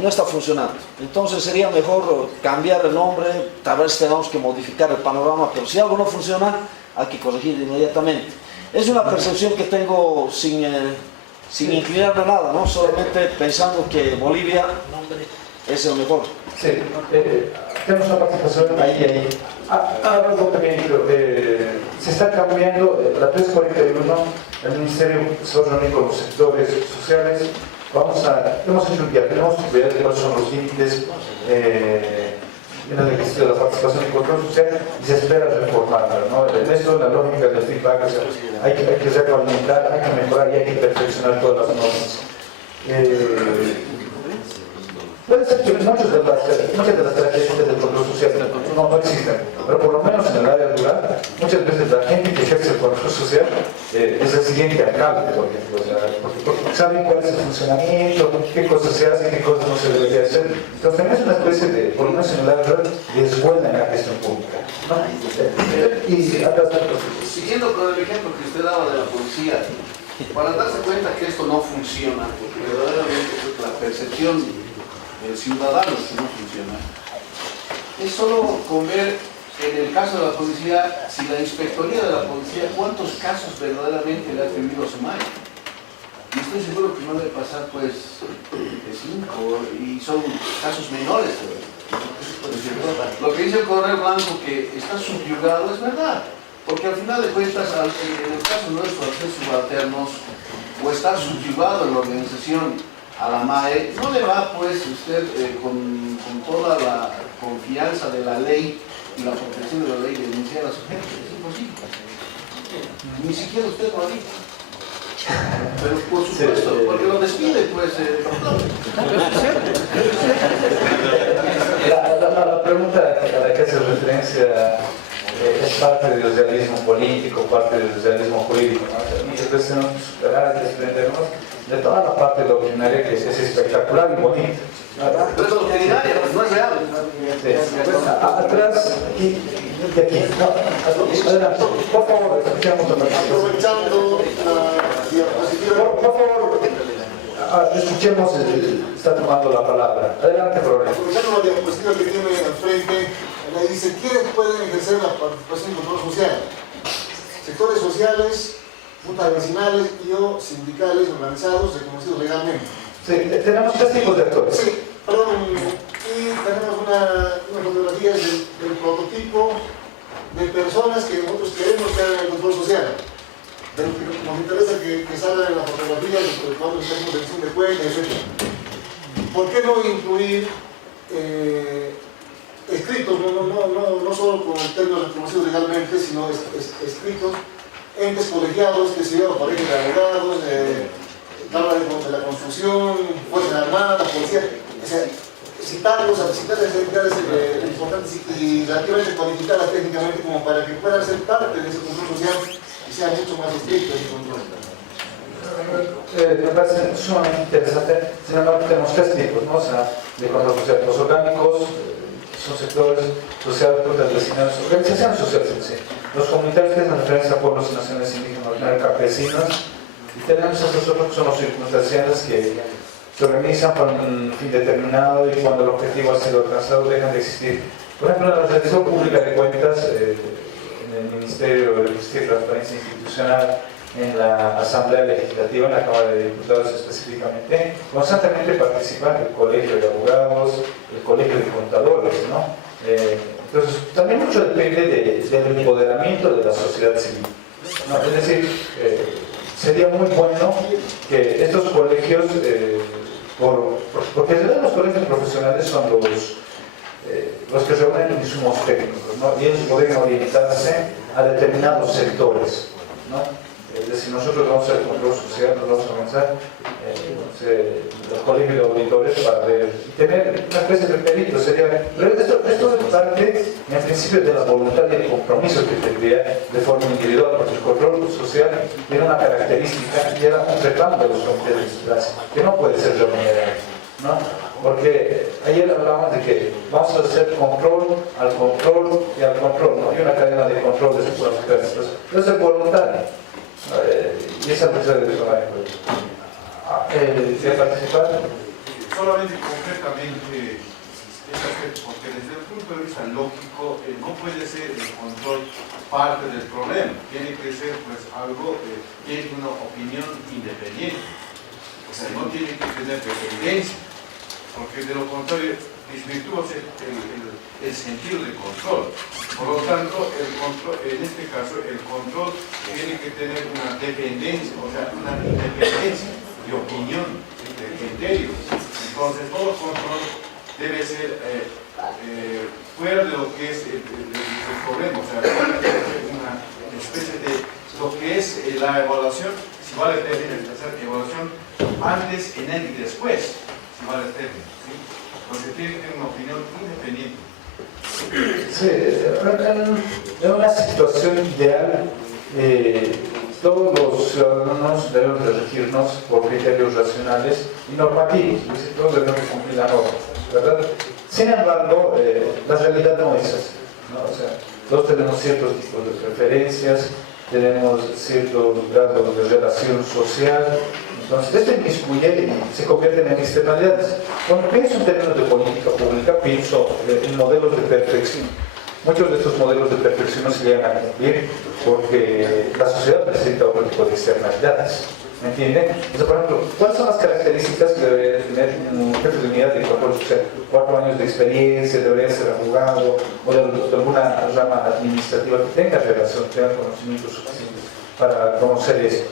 no está funcionando. Entonces sería mejor cambiar el nombre, tal vez tenemos que modificar el panorama, pero si algo no funciona, hay que corregir inmediatamente. Es una percepción que tengo sin inclinarme a nada, ¿no? Solamente pensando que Bolivia es el mejor. Sí, tenemos una participación ahí. Algo también, se está cambiando la 341, el Ministerio se va a reunir con los sectores sociales. Hemos hecho un viaje, hemos ver cuáles son los límites en el ejercicio de la participación y control social y se espera reformarla, ¿no? En esto, la lógica del feedback, o sea, hay que reglamentar, hay que mejorar y hay que perfeccionar todas las normas. Puede ser que muchas de las características del control social no existen, pero por lo menos en el área rural, muchas veces la gente que ejerce el control social es el siguiente alcalde, por ejemplo, o sea, porque saben cuál es el funcionamiento, qué cosas se hacen, qué cosas no se debería hacer. Entonces tenemos una especie de, por lo menos en el área rural, de escuela en la gestión pública, ¿no? Y acá está. Siguiendo con el ejemplo que usted daba de la policía, para darse cuenta que esto no funciona, porque verdaderamente la percepción ciudadanos que no funciona. Es solo con ver en el caso de la policía, si la inspectoría de la policía, cuántos casos verdaderamente le ha atendido a su madre. Y estoy seguro que no debe pasar pues de 5 y son casos menores. Lo que dice el coronel Blanco que está subyugado es verdad, porque al final de cuentas, en el caso nuestro, al ser subalternos o estar subyugado en la organización a la MAE, no le va pues usted con toda la confianza de la ley y la protección de la ley denunciar a su gente, es imposible. Ni siquiera usted lo haría. Pero por supuesto, porque lo despide pues La pregunta a la que hace referencia es parte del realismo político, parte del realismo jurídico, ¿no? Muchas veces tenemos que superar y desprendernos de toda la parte doctrinaria que es espectacular y bonita. Pero es doctrinaria, no es real. Sí. Atrás, aquí, de aquí. No, adelante. Por favor, escuchamos la persona. Aprovechando la diapositiva. Por favor, escuchemos, está tomando la palabra. Adelante, Flores. Aprovechando la diapositiva que tiene al frente, le dice, ¿quiénes pueden ejercer la participación y control social? Sectores sociales, juntas vecinales y o sindicales organizados, reconocidos legalmente. Sí, tenemos 3 tipos de actores. Sí, perdón, y tenemos una fotografía del prototipo de personas que nosotros queremos que hagan el control social. Pero nos interesa que salgan en la fotografía cuando tenemos elección de cuenta, etc. ¿Por qué no incluir escritos, no solo con el término reconocido legalmente, sino escritos, entes colegiados, que se llaman parejas de abogados, Cámara de la Construcción, Fuerzas Armadas, Policía, o sea, citarlos, citar esas entidades importantes y relativamente cualificadas técnicamente como para que puedan ser parte de ese control social y sea mucho más estricto ese control. Me parece sumamente interesante. Sin embargo, tenemos 3 tipos, ¿no? O sea, de control social. Los orgánicos son sectores sociales, juntas vecinales, organizaciones sociales en sí. Los comunitarios que hacen referencia a pueblos y naciones indígenas, campesinos. Y tenemos estos otros que son los circunstanciales que se organizan para un fin determinado y cuando el objetivo ha sido alcanzado dejan de existir. Por ejemplo, en la rendición pública de cuentas, en el Ministerio de Justicia y Transparencia Institucional, en la Asamblea Legislativa, en la Cámara de Diputados específicamente, constantemente participan el Colegio de Abogados, el Colegio de Contadores, ¿no? Entonces, también mucho depende del empoderamiento de la sociedad civil, ¿no? Es decir, sería muy bueno que estos colegios, porque en realidad los colegios profesionales son los que reúnen insumos técnicos, ¿no? Y ellos podrían orientarse a determinados sectores, ¿no? Es decir, nosotros vamos a hacer control social, nos vamos a comenzar el colegio de auditores para ver, tener una especie de perito. Pero esto es parte, en principio, de la voluntad y el compromiso que tendría de forma individual, porque el control social tiene una característica y era un reclamo de los comités de clase, que no puede ser remunerado, ¿no? Porque ayer hablábamos de que vamos a hacer control al control y al control, ¿no? Hay una cadena de control de sectores sociales. Entonces, eso es voluntario. Y esa persona de tomar en cuenta. ¿Quiere participar? Solamente concretamente, porque desde el punto de vista lógico, no puede ser el control parte del problema. Tiene que ser pues algo que tiene una opinión independiente. O sea, no tiene que tener dependencia, porque de lo contrario desvirtúa el sentido de control. Por lo tanto, en este caso, el control tiene que tener una dependencia, o sea, una independencia de opinión, de criterio. Entonces, todo control debe ser fuera de lo que es el problema, o sea, una especie de lo que es la evaluación, si vale el término, hacer evaluación antes, en él y después, si vale el término, ¿sí? Entonces, tiene que tener una opinión independiente. Sí, en una situación ideal, todos los ciudadanos debemos de regirnos por criterios racionales y normativos, es decir, todos debemos cumplir la norma, ¿verdad? Sin embargo, la realidad no es así, ¿no? O sea, todos tenemos ciertos tipos de preferencias, tenemos ciertos grados de relación social. Entonces, esto inmiscuye y se convierte en externalidades. Cuando pienso en términos de política pública, pienso en modelos de perfección. Muchos de estos modelos de perfección no se llegan a cumplir porque la sociedad presenta otro tipo de externalidades. ¿Me entienden? Entonces, por ejemplo, ¿cuáles son las características que debería tener un jefe de unidad de control social? 4 años de experiencia, debería ser abogado o de alguna rama administrativa que tenga relación, tenga conocimientos suficientes para conocer eso.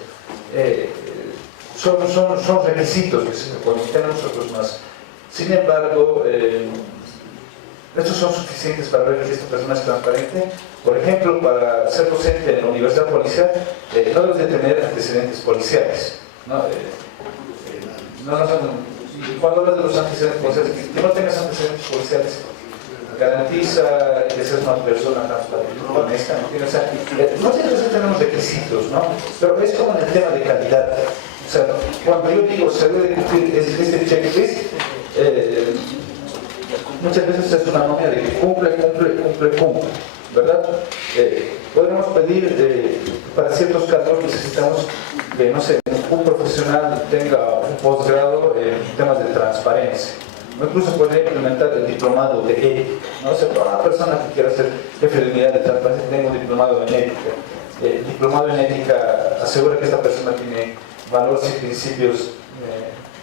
Son requisitos que se ponen, tenemos otros más. Sin embargo, estos son suficientes para ver que esta persona es transparente. Por ejemplo, para ser docente en la universidad policial, no debes de tener antecedentes policiales, ¿no? Cuando hablas de los antecedentes policiales, que no tengas antecedentes policiales, garantiza que seas una persona transparente, honesta, ¿no? O sea, muchas veces tenemos requisitos, ¿no? Pero es como en el tema de calidad. O sea, cuando yo digo se debe cumplir este checklist, muchas veces es una nómina de que cumple, ¿verdad? Podemos pedir para ciertos cargos necesitamos que, no sé, un profesional tenga un posgrado en temas de transparencia. Incluso podría implementar el diplomado de ética, ¿no? O sea, toda la persona que quiera ser jefe de unidad de transparencia tenga un diplomado en ética. El diplomado en ética asegura que esta persona tiene valores y principios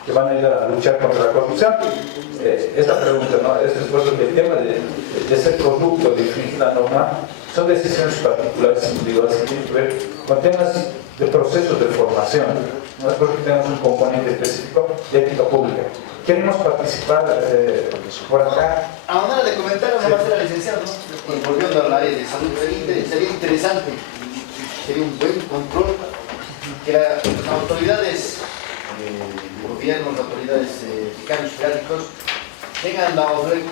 que van a ayudar a luchar contra la corrupción. Esta pregunta, ¿no? Es después del tema de ser corrupto, de infringir la norma, son decisiones particulares, individuales, que tienen que ver con temas de procesos de formación. No es porque tenemos un componente específico de ética pública. Queremos participar por acá. A manera de comentario, no va a ser la licenciada, ¿no? Volviendo al área de salud, sería interesante, sería un buen control que las autoridades de gobierno, las autoridades de cambios federales tengan la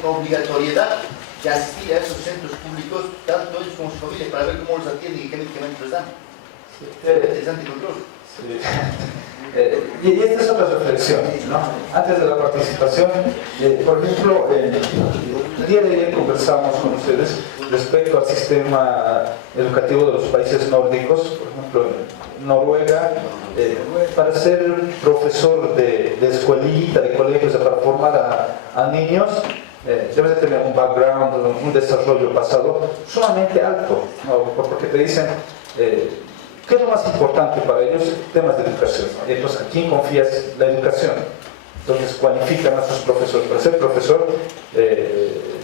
obligatoriedad de asistir a esos centros públicos, tanto ellos como sus familias, para ver cómo los atienden y qué medicamentos les dan. Sería interesante control. Sí. Y esta es otra reflexión, ¿no? Antes de la participación, por ejemplo, el día de ayer conversamos con ustedes respecto al sistema educativo de los países nórdicos. Por ejemplo, en Noruega, para ser profesor de escuelita, de colegios, para formar a niños, debes de tener un background, un desarrollo pasado sumamente alto, ¿no? Porque te dicen ¿qué es lo más importante para ellos? Temas de educación. Y entonces, ¿a quién confías la educación? Entonces, cualifican a sus profesores. Para ser profesor,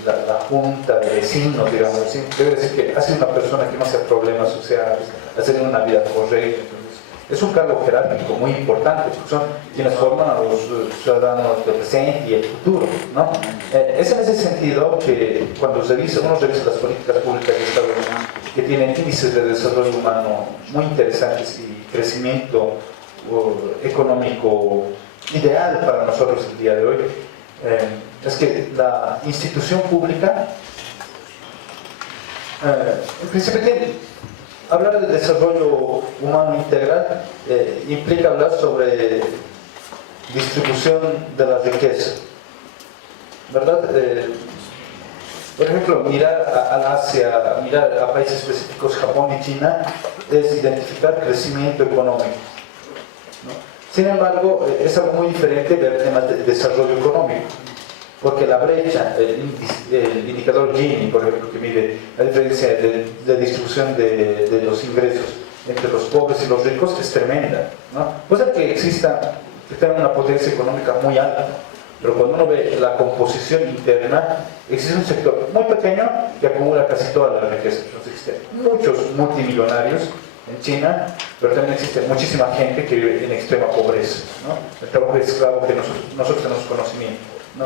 la junta de vecinos, digamos así, debe decir que ha sido una persona que no hace problemas sociales, ha tenido una vida correcta. Entonces, es un cargo jerárquico muy importante, porque son quienes forman a los ciudadanos del presente y el futuro, ¿no? Es en ese sentido que cuando uno revisa las políticas públicas de Estado que tienen índices de desarrollo humano muy interesantes y crecimiento económico ideal para nosotros el día de hoy, es que la institución pública, en principio, hablar de desarrollo humano integral implica hablar sobre distribución de la riqueza, ¿verdad? Por ejemplo, mirar al Asia, mirar a países específicos, Japón y China, es identificar crecimiento económico, ¿no? Sin embargo, es algo muy diferente del tema de desarrollo económico, porque la brecha, el indicador Gini, por ejemplo, que mide la diferencia de distribución de los ingresos entre los pobres y los ricos, es tremenda, ¿no? Puede ser que tengan una potencia económica muy alta, pero cuando uno ve la composición interna, existe un sector muy pequeño que acumula casi toda la riqueza. Entonces existen muchos multimillonarios en China, pero también existe muchísima gente que vive en extrema pobreza, ¿no? El trabajo esclavo que nosotros tenemos conocimiento, ¿no?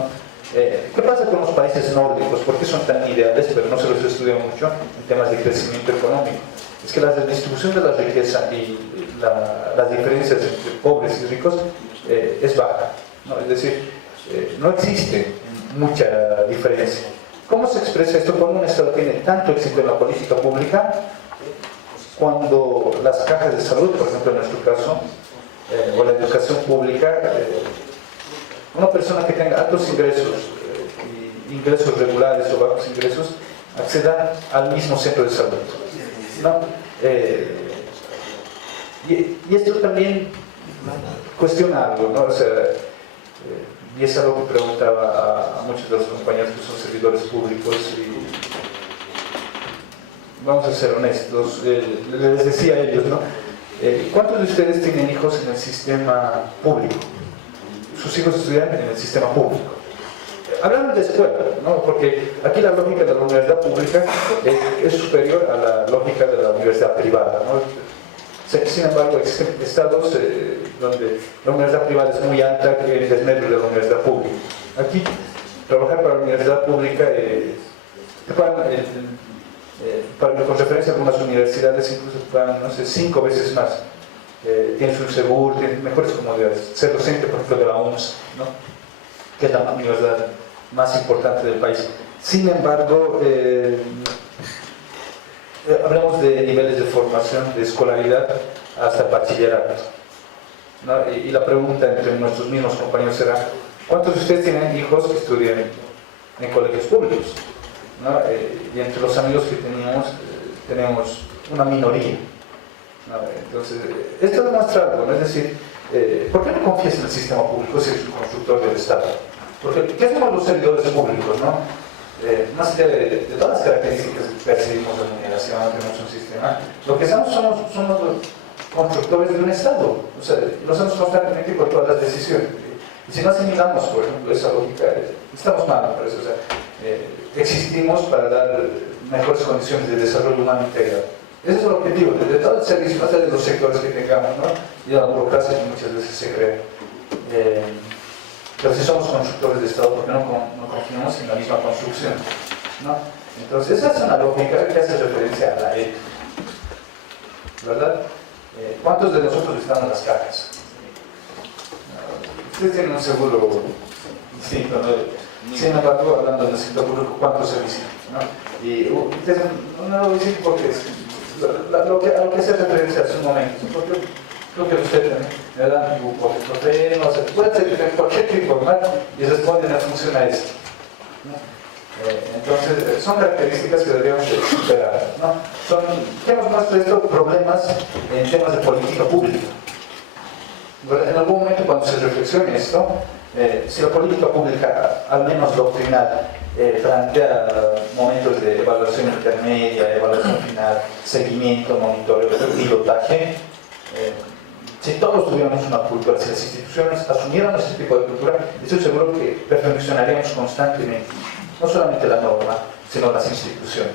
¿Qué pasa con los países nórdicos? ¿Por qué son tan ideales, pero no se los estudia mucho en temas de crecimiento económico? Es que la distribución de la riqueza y las diferencias entre pobres y ricos es baja, ¿no? Es decir, no existe mucha diferencia. ¿Cómo se expresa esto cuando un Estado tiene tanto éxito en la política pública? Cuando las cajas de salud, por ejemplo en nuestro caso, o la educación pública, una persona que tenga altos ingresos, ingresos regulares o bajos ingresos, acceda al mismo centro de salud, ¿no? Y esto también cuestiona algo, ¿no? O sea, y es algo que preguntaba a muchos de los compañeros que son servidores públicos y vamos a ser honestos, les decía a ellos, ¿no? ¿Cuántos de ustedes tienen hijos en el sistema público? Sus hijos estudian en el sistema público. Hablando de escuela, ¿no? Porque aquí la lógica de la universidad pública es superior a la lógica de la universidad privada, ¿no? Sin embargo, existen estados donde la universidad privada es muy alta que en desmedro de la universidad pública. Aquí, trabajar para la universidad pública te pagan, con referencia a algunas universidades, incluso te pagan, no sé, 5 veces más. Tienes un seguro, tienes mejores comodidades. Ser docente, por ejemplo, de la UNS, ¿no? Que es la universidad más importante del país. Sin embargo, hablamos de niveles de formación, de escolaridad hasta bachillerato, ¿no? Y la pregunta entre nuestros mismos compañeros será, ¿cuántos de ustedes tienen hijos que estudian en colegios públicos? ¿No? Y entre los amigos que tenemos una minoría, ¿no? Entonces, esto demuestra algo, ¿no? Es decir, ¿por qué no confías en el sistema público si es un constructor del Estado? Porque, ¿qué hacemos los servidores públicos, no? Más allá de todas las características que percibimos de remuneración, tenemos un sistema, lo que somos los constructores de un Estado, o sea, lo hacemos constantemente con todas las decisiones. Y si no asimilamos, por ejemplo, esa lógica, estamos mal, por eso, o sea, existimos para dar mejores condiciones de desarrollo humano integral. Ese es el objetivo, de todo el servicio, más allá de los sectores que tengamos, ¿no? Y la burocracia que muchas veces se crea. Pero si somos constructores de Estado, ¿por qué no confiamos en la misma construcción? ¿No? Entonces, esa es una lógica que hace referencia a la ética, ¿verdad? ¿Cuántos de nosotros están en las cajas? Ustedes tienen un seguro distinto, ¿no? Sin embargo, hablando del sector público, ¿cuántos se visitan? ¿No? Y ustedes no lo dicen porque a lo que hace referencia hace un momento, porque creo que usted también me dan un poco de no sé, puede ser de cualquier tipo informal y responden a función a esto, ¿no? Entonces, son características que deberíamos de superar, ¿no? ¿Qué nos muestra esto? Problemas en temas de política pública. En algún momento, cuando se reflexione esto, si la política pública, al menos doctrinal, plantea momentos de evaluación intermedia, evaluación final, seguimiento, monitoreo, pilotaje, si todos tuviéramos una cultura, si las instituciones asumiéramos ese tipo de cultura, estoy seguro que perfeccionaríamos constantemente, no solamente la norma, sino las instituciones,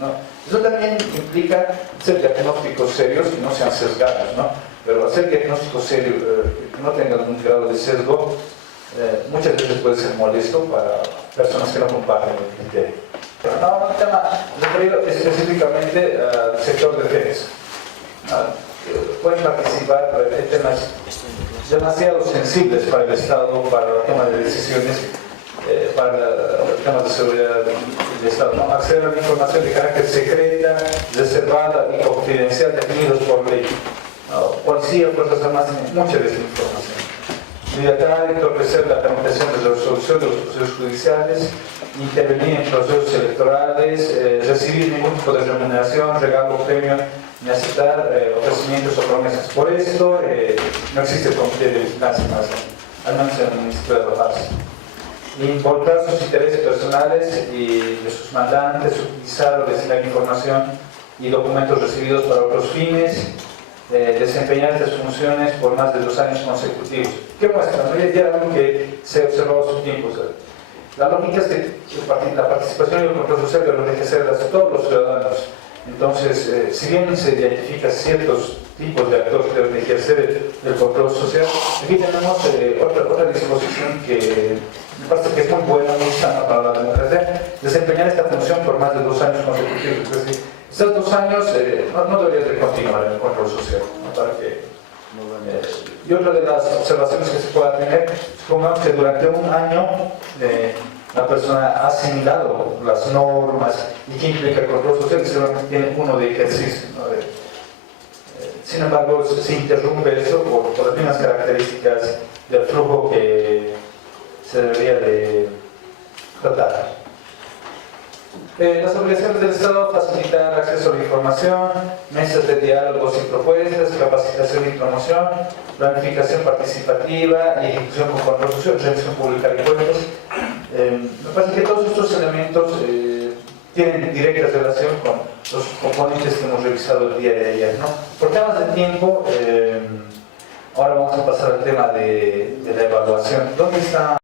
¿no? Eso también implica hacer diagnósticos serios y no sean sesgados, ¿no? Pero hacer diagnósticos serios que no tengan un grado de sesgo, muchas veces puede ser molesto para personas que no comparten el criterio. Pero no, un tema referido específicamente al sector de defensa. Pueden participar en temas demasiado sensibles para el Estado, para la toma de decisiones, para temas de seguridad del Estado, ¿no? Acceder a la información de carácter secreta, reservada y confidencial definidos por ley. Policía, Fuerzas Armadas tienen mucha de esa información. Dilatar y entorpecer la tramitación de la resolución de los procesos judiciales, intervenir en procesos electorales, recibir ningún tipo de remuneración, regalo, premio, ni aceptar ofrecimientos o promesas. Por esto no existe el comité de vigilancia más, al menos en el Ministerio de la Paz. Involucrar sus intereses personales y de sus mandantes, utilizar o destinar información y documentos recibidos para otros fines, desempeñar estas funciones por más de 2 años consecutivos. ¿Qué muestra? Ya algo que se observó a su tiempo. La lógica es que la participación y el control social deben enriquecer a todos los ciudadanos. Entonces, si bien se identifican ciertos tipos de actores que deben ejercer el control social, aquí tenemos otra disposición que me parece que es muy buena, muy sana para la democracia, desempeñar esta función por más de 2 años consecutivos. Es decir, estos 2 años no deberían de continuar en el control social, ¿no? Para que, y otra de las observaciones que se pueda tener es como que durante un año la persona ha asimilado las normas y que implica el control social y seguramente tiene uno de ejercicio, ¿no? Sin embargo, se interrumpe eso por las mismas características del flujo que se debería de tratar. Las obligaciones del Estado: facilitar acceso a la información, mesas de diálogos y propuestas, capacitación y promoción, planificación participativa y ejecución con control social, revisión pública de impuestos. Me parece que todos estos elementos tienen directa relación con los componentes que hemos revisado el día de ayer, ¿no? Por temas de tiempo, ahora vamos a pasar al tema de la evaluación. ¿Dónde está?